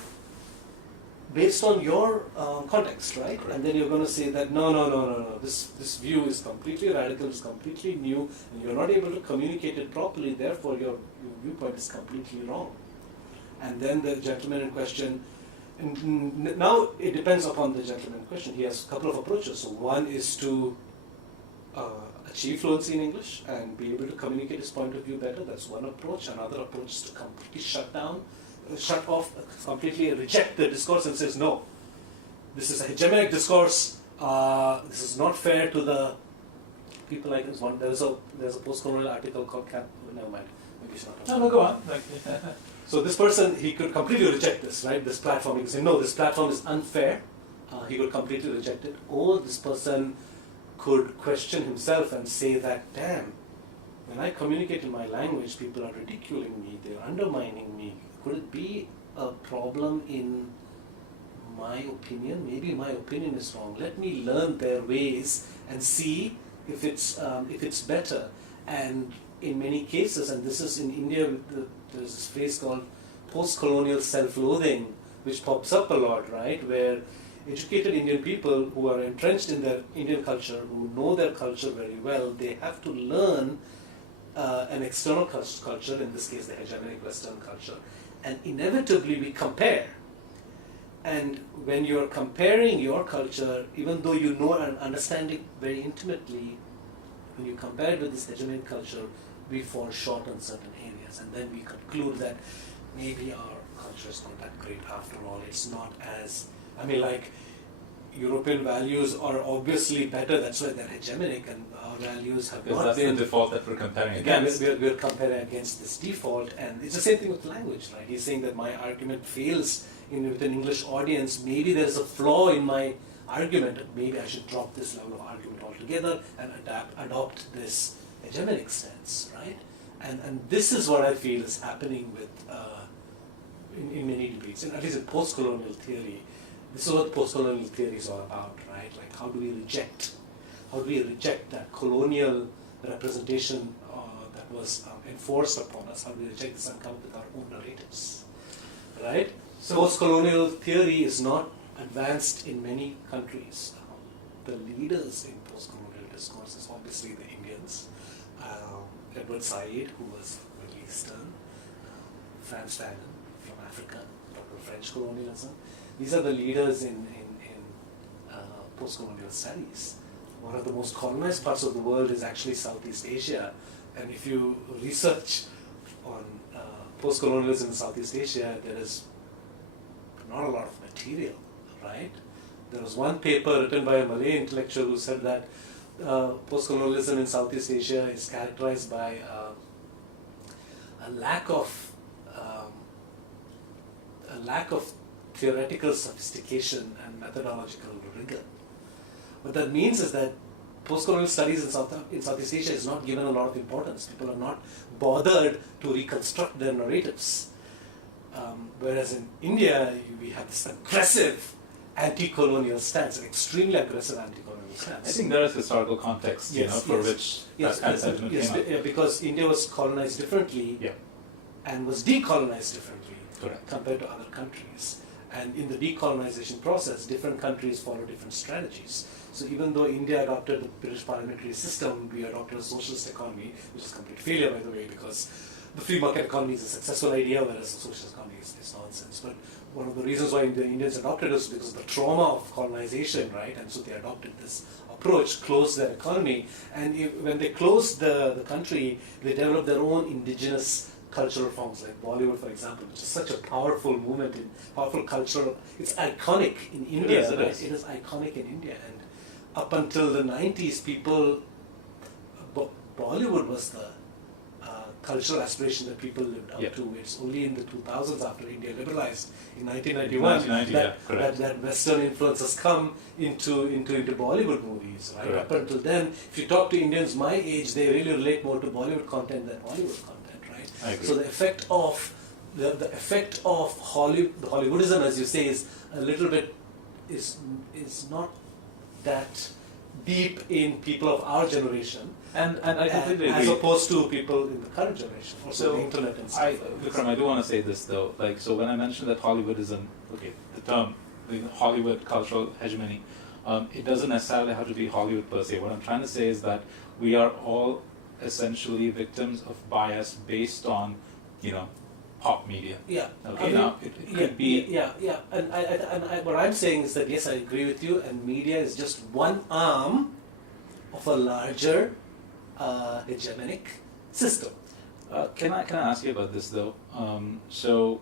context, right? Correct. And then you're going to say that no, this view is completely radical, it's completely new, and you're not able to communicate it properly. Therefore, your viewpoint is completely wrong. And then the gentleman in question, and now it depends upon the gentleman in question. He has a couple of approaches. So one is to achieve fluency in English and be able to communicate his point of view better. That's one approach. Another approach is to completely shut off, completely reject the discourse and says, no, this is a hegemonic discourse. This is not fair to the people like this one. There's a post-colonial article called never mind. Maybe it's not. No, go on. So this person, he could completely reject this, right? This platform. He could say, no, this platform is unfair. He could completely reject it. Or this person could question himself and say that, damn, when I communicate in my language, people are ridiculing me, they're undermining me. Could it be a problem in my opinion? Maybe my opinion is wrong. Let me learn their ways and see if it's better. And in many cases, and this is in India, there's this phrase called post-colonial self-loathing, which pops up a lot, right? Where educated Indian people who are entrenched in their Indian culture, who know their culture very well, they have to learn an external culture, in this case the hegemonic Western culture, and inevitably we compare. And when you're comparing your culture, even though you know and understand it very intimately, when you compare it with this hegemonic culture, we fall short on certain areas, and then we conclude that maybe our culture is not that great after all. It's not as, like European values are obviously better, that's why they're hegemonic, and our values have Because not that's been. the default that we're comparing Again, against. we're comparing against this default, and it's the same thing with language, right? He's saying that my argument fails with an English audience. Maybe there's a flaw in my argument, maybe I should drop this level of argument altogether and adopt this hegemonic stance, right? And this is what I feel is happening with in many debates, and at least in post-colonial theory. This is what post-colonial theory is all about, right? Like how do we reject that colonial representation that was enforced upon us? How do we reject this and come up with our own narratives, right? So post-colonial theory is not advanced in many countries. The leaders in post-colonial discourse is obviously the Indians. Edward Said, who was Middle Eastern, Franz Fanon from Africa, talked French colonialism. These are the leaders in post-colonial studies. One of the most colonized parts of the world is actually Southeast Asia, and if you research on post-colonialism in Southeast Asia, there is not a lot of material, right? There was one paper written by a Malay intellectual who said that post-colonialism in Southeast Asia is characterized by a lack of theoretical sophistication and methodological rigor. What that means is that post-colonial studies in Southeast Asia is not given a lot of importance. People are not bothered to reconstruct their narratives. Whereas in India, we have this aggressive anti-colonial stance, an extremely aggressive anti-colonial stance. I think there is historical context, for which that kind of sentiment came up. Yeah, because India was colonized differently and was decolonized differently compared to other countries. And in the decolonization process, different countries follow different strategies. So even though India adopted the British parliamentary system, we adopted a socialist economy, which is a complete failure, by the way, because the free market economy is a successful idea, whereas the socialist economy is nonsense. But one of the reasons why the Indians adopted it was because of the trauma of colonization, right? And so they adopted this approach, closed their economy. And when they closed the country, they developed their own indigenous cultural forms, like Bollywood, for example, which is such a powerful movement, powerful cultural. It's iconic in India. It is. It is iconic in India. And up until the 90s, people Bollywood was the cultural aspiration that people lived up Yeah. to. It's only in the 2000s, after India liberalized in 1991, 1990, yeah, correct. that Western influence has come into Bollywood movies. Right? Correct. Up until then, if you talk to Indians my age, they really relate more to Bollywood content than Hollywood content. Right? I agree. So the effect of the effect of the Hollywoodism, as you say, is a little bit is not that deep in people of our generation, And I completely as agree. opposed to people in the current generation, also So, the internet and stuff. Vikram, I do want to say this though. Like, so when I mentioned that Hollywoodism, okay, the term, the Hollywood cultural hegemony, it doesn't necessarily have to be Hollywood per se. What I'm trying to say is that we are all essentially victims of bias based on, pop media. Yeah. Okay, now it could be. Yeah. And what I'm saying is that yes, I agree with you. And media is just one arm of a larger hegemonic system. Can I ask you about this though? So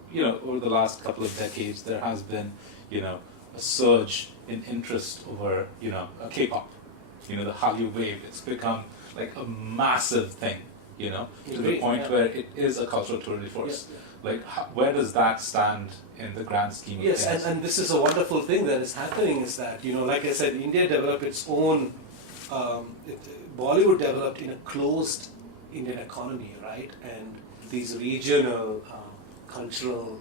over the last couple of decades, there has been a surge in interest over K-pop. The Hallyu wave. It's become like a massive thing. To the Agreed, point yeah. where it is a cultural tour de force. Yeah. Like, where does that stand in the grand scheme of Yes, things? and this is a wonderful thing that is happening is that, like I said, India developed its own, Bollywood developed in a closed Indian economy, right? And these regional cultural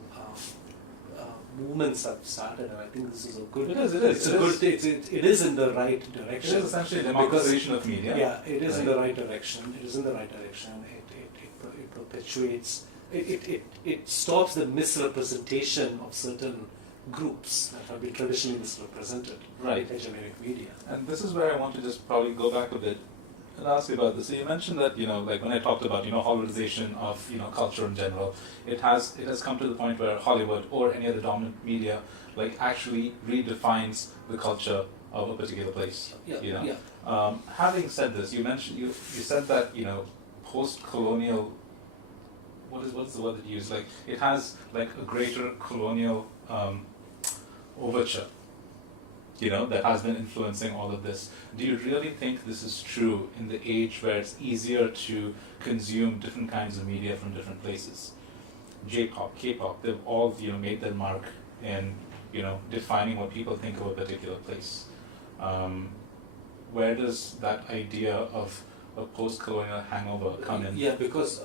movements have started, and I think this is a good. It is. It's a good thing. It is in the right It direction. is essentially a democratization of media. Yeah, it is in Right. the right direction. It is in the right direction. It perpetuates. It stops the misrepresentation of certain groups that have been traditionally misrepresented Right. in hegemonic media. And this is where I want to just probably go back a bit and ask you about this. So you mentioned that, like when I talked about, Hollywoodization of, culture in general, it has come to the point where Hollywood or any other dominant media, like actually redefines the culture of a particular place. Yeah. Having said this, you mentioned, you said that, post-colonial, what's the word that you use? Like, it has like a greater colonial overture, that has been influencing all of this. Do you really think this is true in the age where it's easier to consume different kinds of media from different places? J-pop, K-pop, they've all made their mark in defining what people think of a particular place. Where does that idea of a post-colonial hangover come in? Yeah, because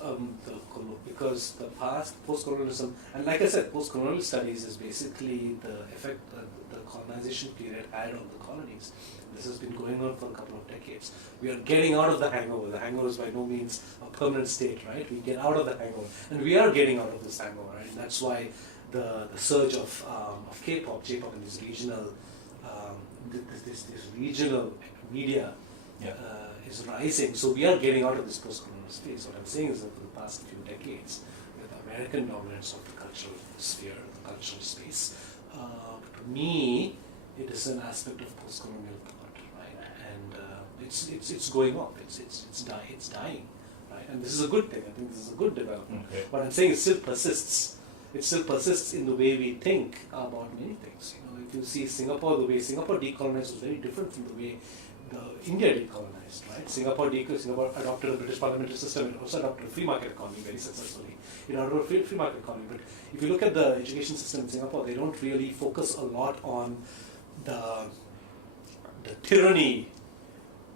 the past post-colonialism, and like I said, post-colonial studies is basically the effect that the colonization period had on the colonies. This has been going on for a couple of decades. We are getting out of the hangover. The hangover is by no means a permanent state, right? We get out of the hangover, and we are getting out of this hangover, right? And that's why the surge of K-pop, J-pop, and this regional this regional media. Yeah. Is rising, so we are getting out of this post-colonial space. What I'm saying is that for the past few decades, with the American dominance of the cultural sphere, the cultural space, to me, it is an aspect of post-colonial thought, right? And it's going off. It's dying, right? And this is a good thing. I think this is a good development. Okay. What I'm saying, it still persists. It still persists in the way we think about many things. If you see Singapore, the way Singapore decolonized was very different from the way India decolonized, right? Singapore adopted a British parliamentary system. It also adopted a free market economy very successfully. It adopted a free market economy. But if you look at the education system in Singapore, they don't really focus a lot on the tyranny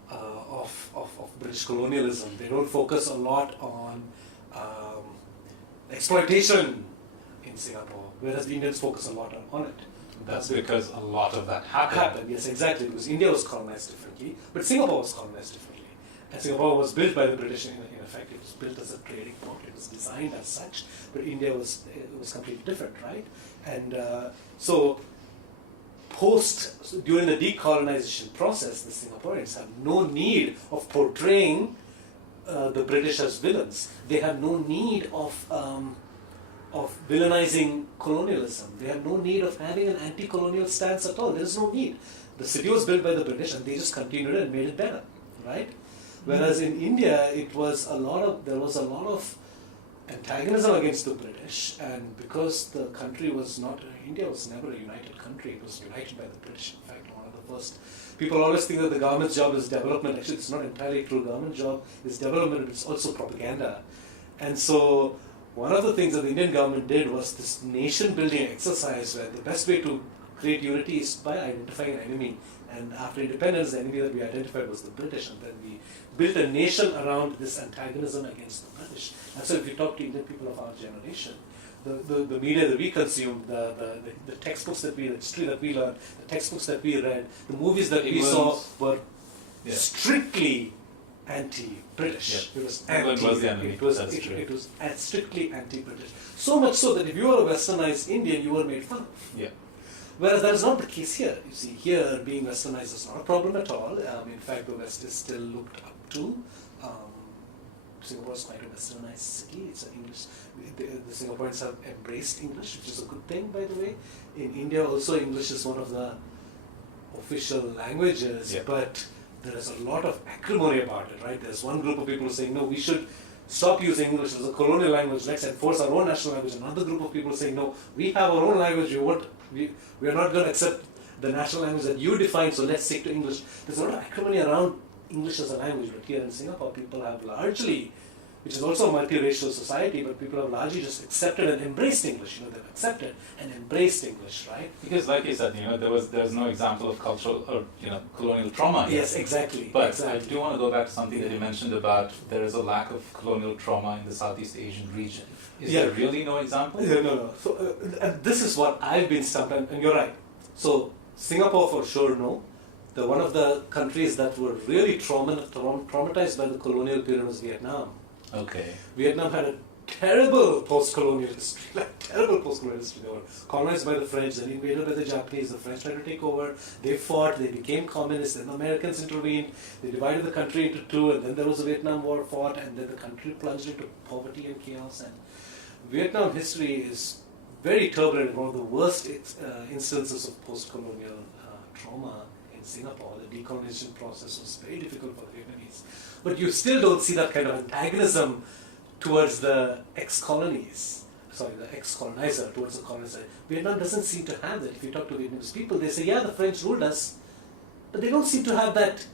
of British colonialism. They don't focus a lot on exploitation in Singapore, whereas the Indians focus a lot on it. That's because a lot of that happened. Yes, exactly, because India was colonized differently, but Singapore was colonized differently. And Singapore was built by the British in effect. It was built as a trading port. It was designed as such, but India was completely different, right? And so during the decolonization process, the Singaporeans have no need of portraying the British as villains. They have no need of villainizing colonialism. They have no need of having an anti-colonial stance at all. There's no need. The city was built by the British and they just continued and made it better, right? Whereas in India, there was a lot of antagonism against the British, and because the country was not, India was never a united country, it was united by the British. In fact, one of the first. People always think that the government's job is development. Actually, it's not entirely true. Government job is development, but it's also propaganda. And so one of the things that the Indian government did was this nation-building exercise where the best way to create unity is by identifying an enemy. And after independence, the enemy that we identified was the British, and then we built a nation around this antagonism against the British. And so if you talk to Indian people of our generation, the media that we consumed, the textbooks that we, the history that we learned, the textbooks that we read, the movies that we saw were strictly anti-British. Yeah. It was England was the enemy. It was strictly anti-British. So much so that if you were a westernized Indian, you were made fun of. Yeah. Whereas that is not the case here. You see, here being westernized is not a problem at all. In fact, the West is still looked up to. Singapore is quite a westernized city. It's an English. The Singaporeans have embraced English, which is a good thing, by the way. In India, also English is one of the official languages, but there is a lot of acrimony about it. Right? There's one group of people saying, no, we should stop using English as a colonial language. Let's enforce our own national language. Another group of people saying, no, we have our own language. We are not going to accept the national language that you define, so let's stick to English. There's a lot of acrimony around English as a language, but here in Singapore, people have largely, which is also a multiracial society, but people have largely just accepted and embraced English. They've accepted and embraced English, right? Because, like you said, there was no example of cultural or colonial trauma here. Yes, exactly. But I do want to go back to something that you mentioned about there is a lack of colonial trauma in the Southeast Asian region. Is there really no example? No. So, and this is what I've been stumped, and you're right. So, Singapore for sure, no. One of the countries that were really traumatized by the colonial period was Vietnam. Okay. Vietnam had a terrible post-colonial history, They were colonized by the French, then invaded by the Japanese. The French tried to take over. They fought. They became communists. Then the Americans intervened. They divided the country into two, and then there was a Vietnam War fought, and then the country plunged into poverty and chaos. And Vietnam history is very turbulent. One of the worst instances of post-colonial trauma in Singapore. The decolonization process was very difficult for the Vietnamese. But you still don't see that kind of antagonism towards the the ex-colonizer, towards the colonizer. Vietnam doesn't seem to have that. If you talk to Vietnamese people, they say, yeah, the French ruled us, but they don't seem to have that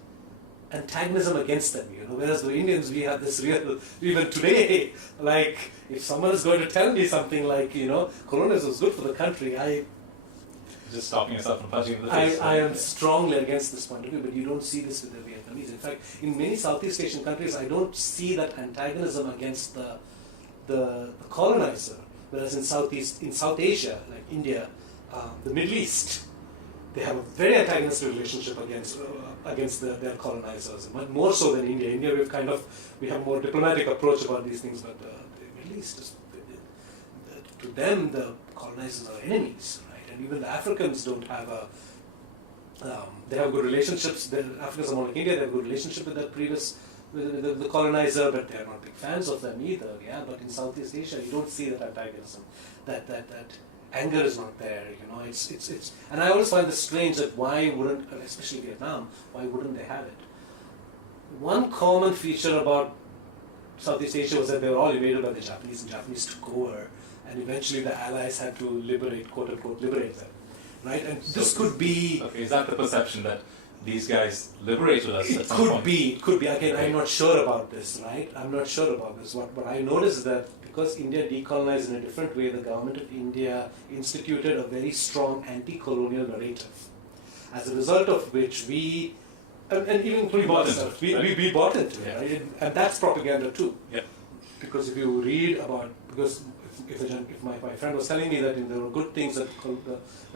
antagonism against them, Whereas the Indians, we have this real, even today, like, if someone is going to tell me something like, colonialism is good for the country, just stopping yourself from punching in the face. I am strongly against this point of view, but you don't see this with the Vietnamese. In fact, in many Southeast Asian countries, I don't see that antagonism against the colonizer. Whereas in South Asia, like India, the Middle East, they have a very antagonistic relationship against their colonizers, much more so than India. India, we have a more diplomatic approach about these things, but the Middle East, to them, the colonizers are enemies. And even the Africans don't have they have good relationships. The Africans are more like India. They have good relationship with the colonizer, but they're not big fans of them either. Yeah, but in Southeast Asia, you don't see that antagonism. That anger is not there. It's and I always find this strange that why wouldn't, especially Vietnam, why wouldn't they have it? One common feature about Southeast Asia was that they were all invaded by the Japanese, and Japanese took over. And eventually the Allies had to liberate, quote unquote, liberate them, right? And so this could be... Okay, is that the perception that these guys liberated us at some point? It could be. Again, I'm not sure about this, right? I'm not sure about this. What I noticed is that because India decolonized in a different way, the government of India instituted a very strong anti-colonial narrative. As a result of which we... And even including ourselves, we bought into it, right? And that's propaganda too. Yeah. Because if you read about... If my friend was telling me that there were good things that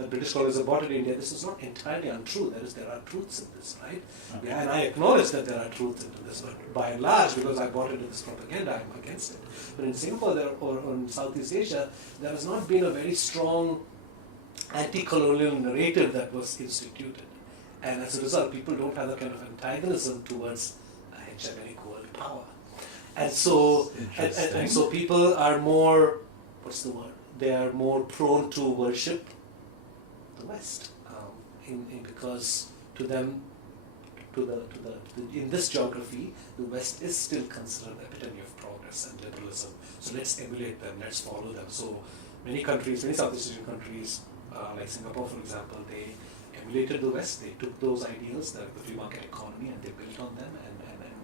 British colonists bought in India, this is not entirely untrue. There are truths in this, right? Okay. Yeah, and I acknowledge that there are truths into this, but by and large, because I bought into this propaganda, I'm against it. But in Singapore or in Southeast Asia, there has not been a very strong anti-colonial narrative that was instituted. And as a result, people don't have that kind of antagonism towards a hegemonic world power. And so people are more, they are more prone to worship the West, because to them, in this geography, the West is still considered the epitome of progress and liberalism. So let's emulate them, let's follow them. So many Southeast Asian countries, like Singapore, for example, emulated the West. They took those ideals, the free market economy, and they built on them, and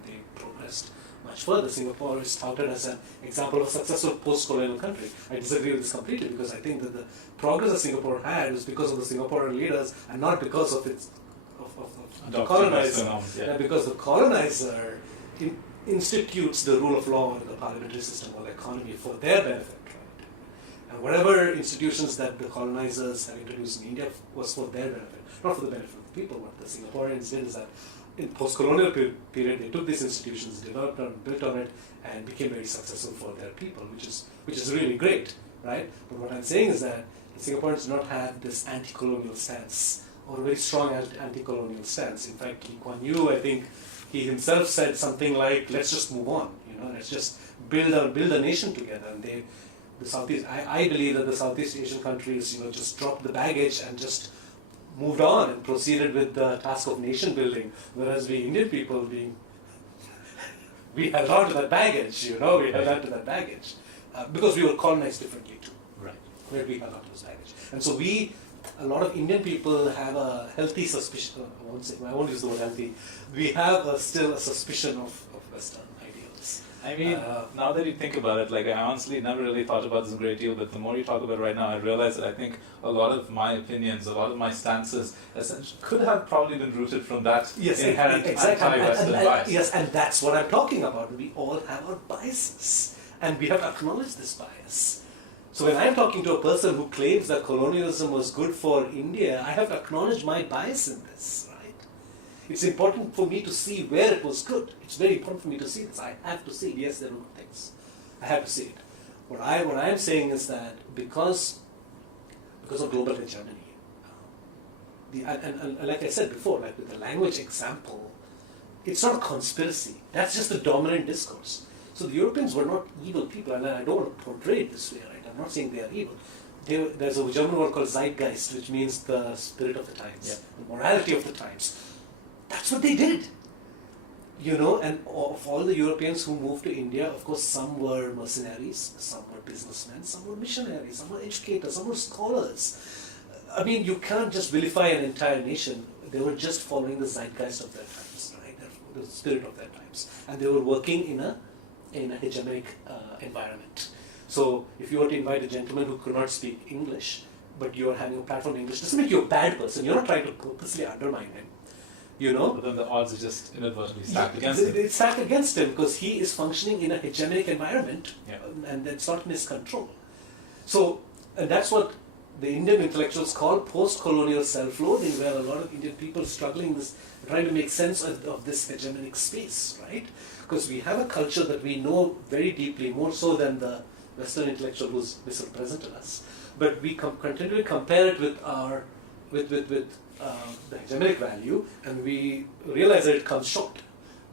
they progressed much further. Singapore is touted as an example of a successful post-colonial country. I disagree with this completely, because I think that the progress that Singapore had was because of the Singaporean leaders and not because of its the colonizer. Because the colonizer institutes the rule of law or the parliamentary system or the economy for their benefit. And whatever institutions that the colonizers have introduced in India was for their benefit, not for the benefit of the people. What the Singaporeans did is that in post-colonial period, they took these institutions, developed and built on it, and became very successful for their people, which is really great, right? But what I'm saying is that the Singaporeans do not have this anti-colonial stance, or a very strong anti-colonial stance. In fact, Lee Kuan Yew, I think, he himself said something like, "Let's just move on. Let's just build a nation together." And I believe that the Southeast Asian countries, just dropped the baggage and just moved on and proceeded with the task of nation building, whereas we Indian people, we held on to that baggage, we held on to that baggage, because we were colonized differently too. Right. Where we held on to this baggage. And so a lot of Indian people have a healthy suspicion, I won't use the word healthy, we have still a suspicion of Western ideals. I mean, now that you think about it, I honestly never really thought about this a great deal, but the more you talk about it right now, I realize that I think a lot of my opinions, a lot of my stances, essentially could have probably been rooted from that inherent anti-Western bias. Yes, and that's what I'm talking about. We all have our biases, and we have to acknowledge this bias. So when I'm talking to a person who claims that colonialism was good for India, I have to acknowledge my bias in this, right? It's important for me to see where it was good. It's very important for me to see this. I have to see, yes, there were good things. I have to see it. What I'm saying is that because of global hegemony, and like I said before, like with the language example, it's not a conspiracy. That's just the dominant discourse. So the Europeans were not evil people, and I don't want to portray it this way, right? I'm not saying they are evil. There's a German word called Zeitgeist, which means the spirit of the times, the morality of the times. That's what they did. And of all the Europeans who moved to India, of course, some were mercenaries, some were businessmen, some were missionaries, some were educators, some were scholars. I mean, you can't just vilify an entire nation. They were just following the zeitgeist of their times, right? The spirit of their times. And they were working in a hegemonic environment. So if you were to invite a gentleman who could not speak English, but you are having a platform in English, doesn't make you a bad person. You're not trying to purposely undermine him. But then the odds are just inadvertently stacked against him. It's stacked against him because he is functioning in a hegemonic environment, and that's not in his control. So, and that's what the Indian intellectuals call post-colonial self-loathing, where a lot of Indian people struggling trying to make sense of this hegemonic space, right? Because we have a culture that we know very deeply, more so than the Western intellectual who's misrepresented us. But we continually compare it with the hegemonic value, and we realize that it comes short.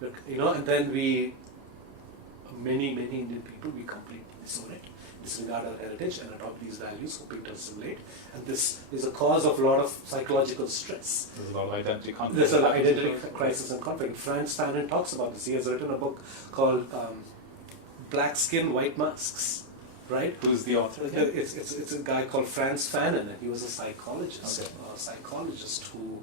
And then many Indian people, we completely disown it, disregard our heritage, and adopt these values, hoping to assimilate. And this is a cause of a lot of psychological stress. There's a lot of identity conflict. There's a lot of identity crisis and conflict. Franz Fanon talks about this. He has written a book called Black Skin, White Masks. Right? Who's the author again? It's a guy called Franz Fanon, and he was a psychologist. Who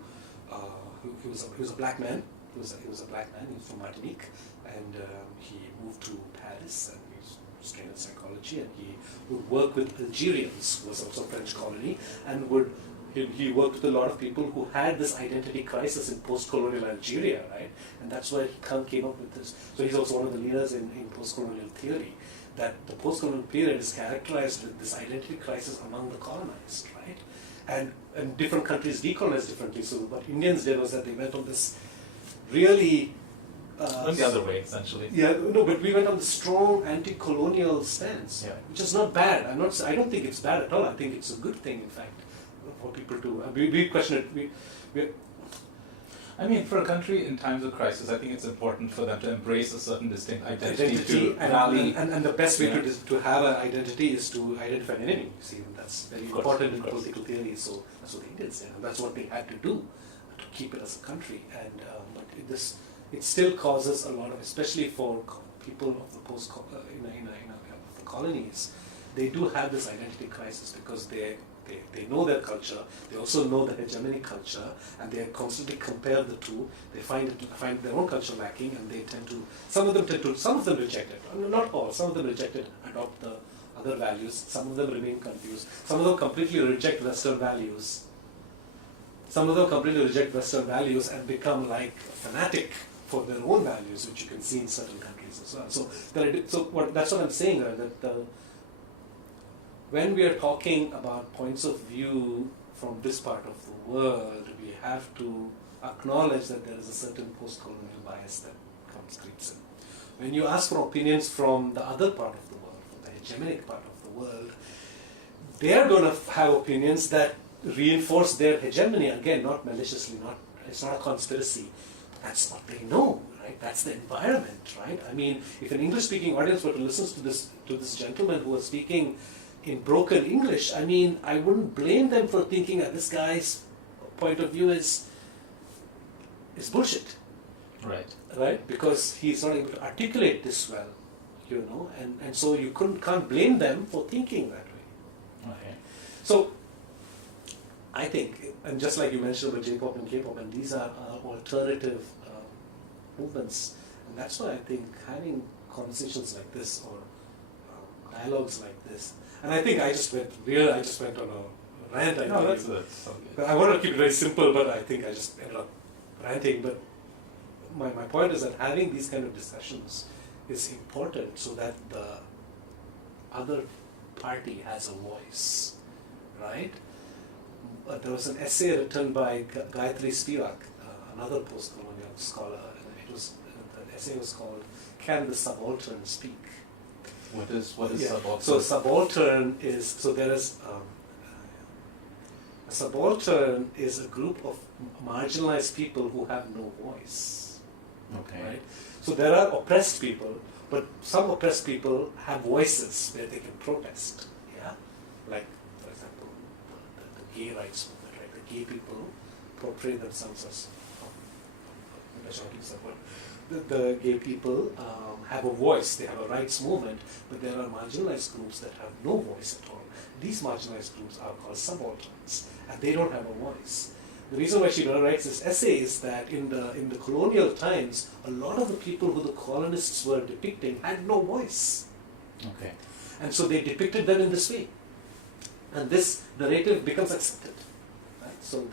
he was a black man. He was a black man. He was from Martinique, and he moved to Paris, and he was trained in psychology. And he would work with Algerians, who was also a French colony, and he worked with a lot of people who had this identity crisis in post-colonial Algeria, right? And that's where he came up with this. So he's also one of the leaders in post-colonial theory, that the post-colonial period is characterized with this identity crisis among the colonized, right? And different countries decolonized differently. So what Indians did was that they went on this really... went the other way, essentially. But we went on the strong anti-colonial stance, which is not bad. I don't think it's bad at all. I think it's a good thing, in fact, for people to... We question it. I mean, for a country in times of crisis, I think it's important for them to embrace a certain distinct identity to rally. And the best way to have an identity is to identify an enemy. See, that's very important in political theory. So that's what the Indians did, and that's what they had to do to keep it as a country. And but it still causes a lot of, especially for people of the the colonies, they do have this identity crisis because they know their culture, they also know the hegemony culture, and they constantly compare the two. They find their own culture lacking, and they tend to, some of them reject it, not all, some of them reject it, adopt the other values, some of them remain confused, some of them completely reject Western values. Some of them completely reject Western values and become like a fanatic for their own values, which you can see in certain countries as well. That's what I'm saying, that when we are talking about points of view from this part of the world, we have to acknowledge that there is a certain post-colonial bias that creeps in. When you ask for opinions from the other part of the world, from the hegemonic part of the world, they are going to have opinions that reinforce their hegemony, again, not maliciously, it's not a conspiracy. That's what they know, right? That's the environment, right? I mean, if an English-speaking audience were to listen to this gentleman who was speaking in broken English, I mean, I wouldn't blame them for thinking that this guy's point of view is bullshit. Right? Because he's not able to articulate this well, and so you can't blame them for thinking that way. Okay. So, I think, and just like you mentioned about J-pop and K-pop, and these are alternative movements, and that's why I think having conversations like this or dialogues like this, and I think I just went on a rant. I wanted to keep it very simple, but I think I just ended up ranting. But my point is that having these kind of discussions is important so that the other party has a voice, right? There was an essay written by Gayatri Spivak, another post-colonial scholar, and the essay was called "Can the Subaltern Speak?" What is subaltern? So subaltern is a subaltern is a group of marginalized people who have no voice. Okay. Right? So there are oppressed people, but some oppressed people have voices where they can protest. Yeah, like for example, the gay rights movement. Right? The gay people portray themselves as the gay people have a voice. They have a rights movement, but there are marginalized groups that have no voice at all. These marginalized groups are called subalterns, and they don't have a voice. The reason why she writes this essay is that in the colonial times, a lot of the people who the colonists were depicting had no voice. Okay. And so they depicted them in this way. And this narrative becomes accepted. Right? So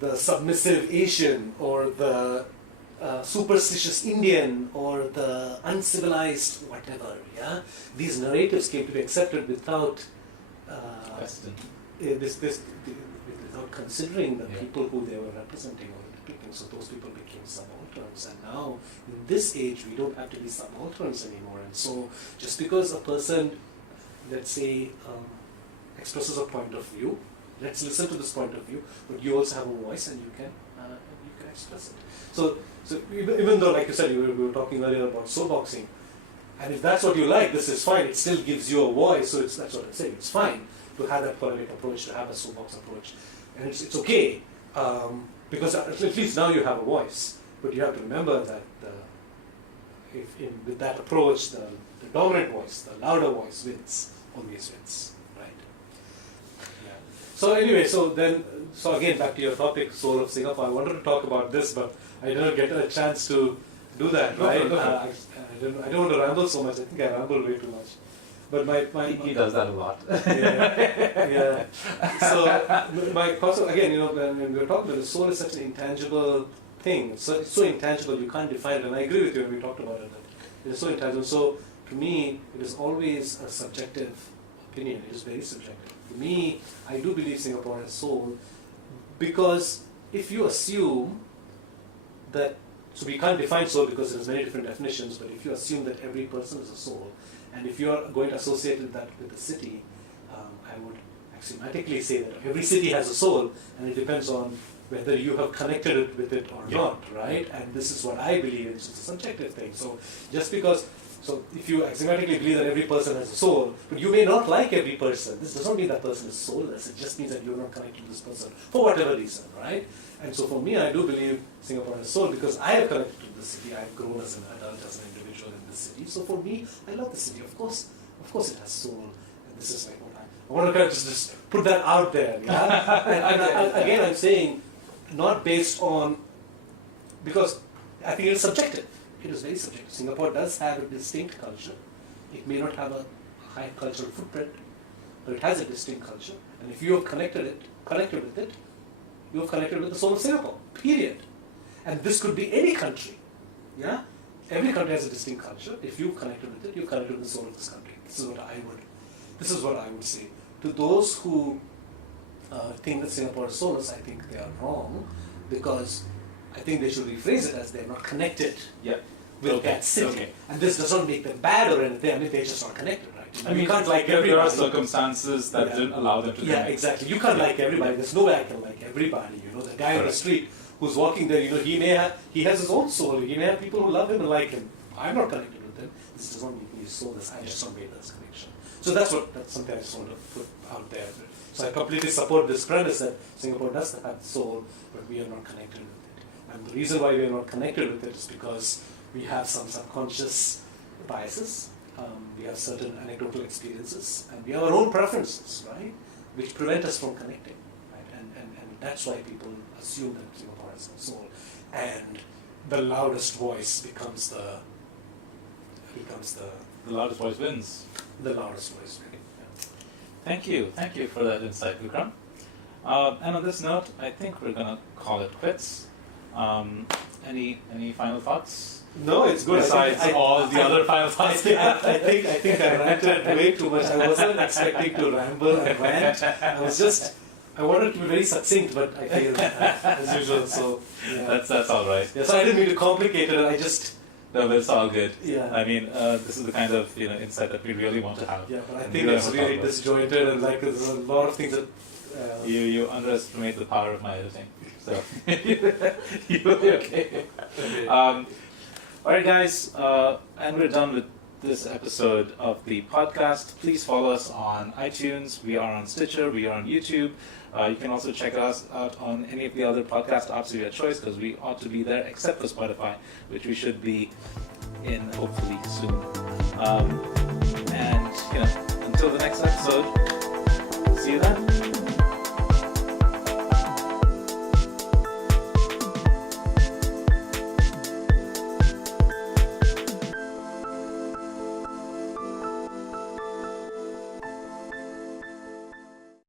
the submissive Asian, or the superstitious Indian, or the uncivilized whatever, yeah? These narratives came to be accepted without without considering the people who they were representing or depicting. So those people became subalterns, and now in this age we don't have to be subalterns anymore. And so just because a person, let's say, expresses a point of view, let's listen to this point of view, but you also have a voice and you can express it. So even though, like you said, we were talking earlier about soul boxing, and if that's what you like, this is fine. It still gives you a voice. So that's what I'm saying. It's fine to have that polemic approach, to have a soul box approach, and it's okay because at least now you have a voice. But you have to remember that with that approach, the dominant voice, the louder voice always wins, right? Yeah. So anyway, so again, back to your topic, Soul of Singapore. I wanted to talk about this, but I didn't get a chance to do that, right? I don't want to ramble so much. I think I ramble way too much. But he does that a lot. yeah. So my concept, again, when we were talking about it, soul is such an intangible thing. So it's so intangible you can't define it. And I agree with you when we talked about it. That it is so intangible. So to me, it is always a subjective opinion. It is very subjective. To me, I do believe Singapore has soul, because if you assume that, so we can't define soul because there's many different definitions, but if you assume that every person is a soul, and if you are going to associate that with the city, I would axiomatically say that every city has a soul, and it depends on whether you have connected it with it or not, right? And this is what I believe, it's just a subjective thing. So just because, so if you axiomatically believe that every person has a soul, but you may not like every person, this does not mean that person is soulless, it just means that you're not connected to this person for whatever reason, right? And so for me, I do believe Singapore has soul because I have connected to the city. I've grown as an adult, as an individual in the city. So for me, I love the city. Of Of course it has soul. And this is like what I want to kind of just put that out there. Yeah? and again, I'm saying not based on, because I think it's subjective. It is very subjective. Singapore does have a distinct culture. It may not have a high cultural footprint, but it has a distinct culture. And if you have connected with it, you have connected with the soul of Singapore, period. And this could be any country. Yeah? Every country has a distinct culture. If you've connected with it, you've connected with the soul of this country. This is what I would say. To those who think that Singapore is soulless, I think they are wrong, because I think they should rephrase it as they're not connected with that city. Okay. And this does not make them bad or anything. I mean, they're just not connected, right? I mean, you can't like there everybody. are circumstances that didn't allow them to Yeah, connect. exactly. You can't like everybody. There's no way I can like everybody. You know, the guy on the street who's walking there, you know, he has his own soul. He may have people who love him and like him. I'm not connected with him. This does not make me soulless. I just not made this connection. So that's something I just want to put out there. So I completely support this premise that Singapore does have soul, but we are not connected with it. And the reason why we are not connected with it is because we have some subconscious biases. We have certain anecdotal experiences, and we have our own preferences, right, which prevent us from connecting, right? And that's why people assume that Singapore has no soul, and the loudest voice becomes the loudest voice wins. The loudest voice. Right? Yeah. Thank you for that insight, Vikram. And on this note, I think we're gonna call it quits. Any final thoughts? No, it's good. Besides all the other final thoughts. I think I ranted way too much. I wasn't expecting to ramble and rant. I wanted to be very succinct, but I failed as usual. So yeah. That's all right. Yeah, so I didn't mean to complicate it. No, but it's all good. Yeah. I mean, this is the kind of insight that we really want to have. Yeah, but I And think we it's don't really talk about. disjointed, and like there's a lot of things that. You underestimate the power of my editing. So you will be okay. All right, guys, and we're done with this episode of the podcast. Please follow us on iTunes. We are on Stitcher. We are on YouTube. You can also check us out on any of the other podcast apps of your choice, because we ought to be there, except for Spotify, which we should be in hopefully soon. And until the next episode, see you then.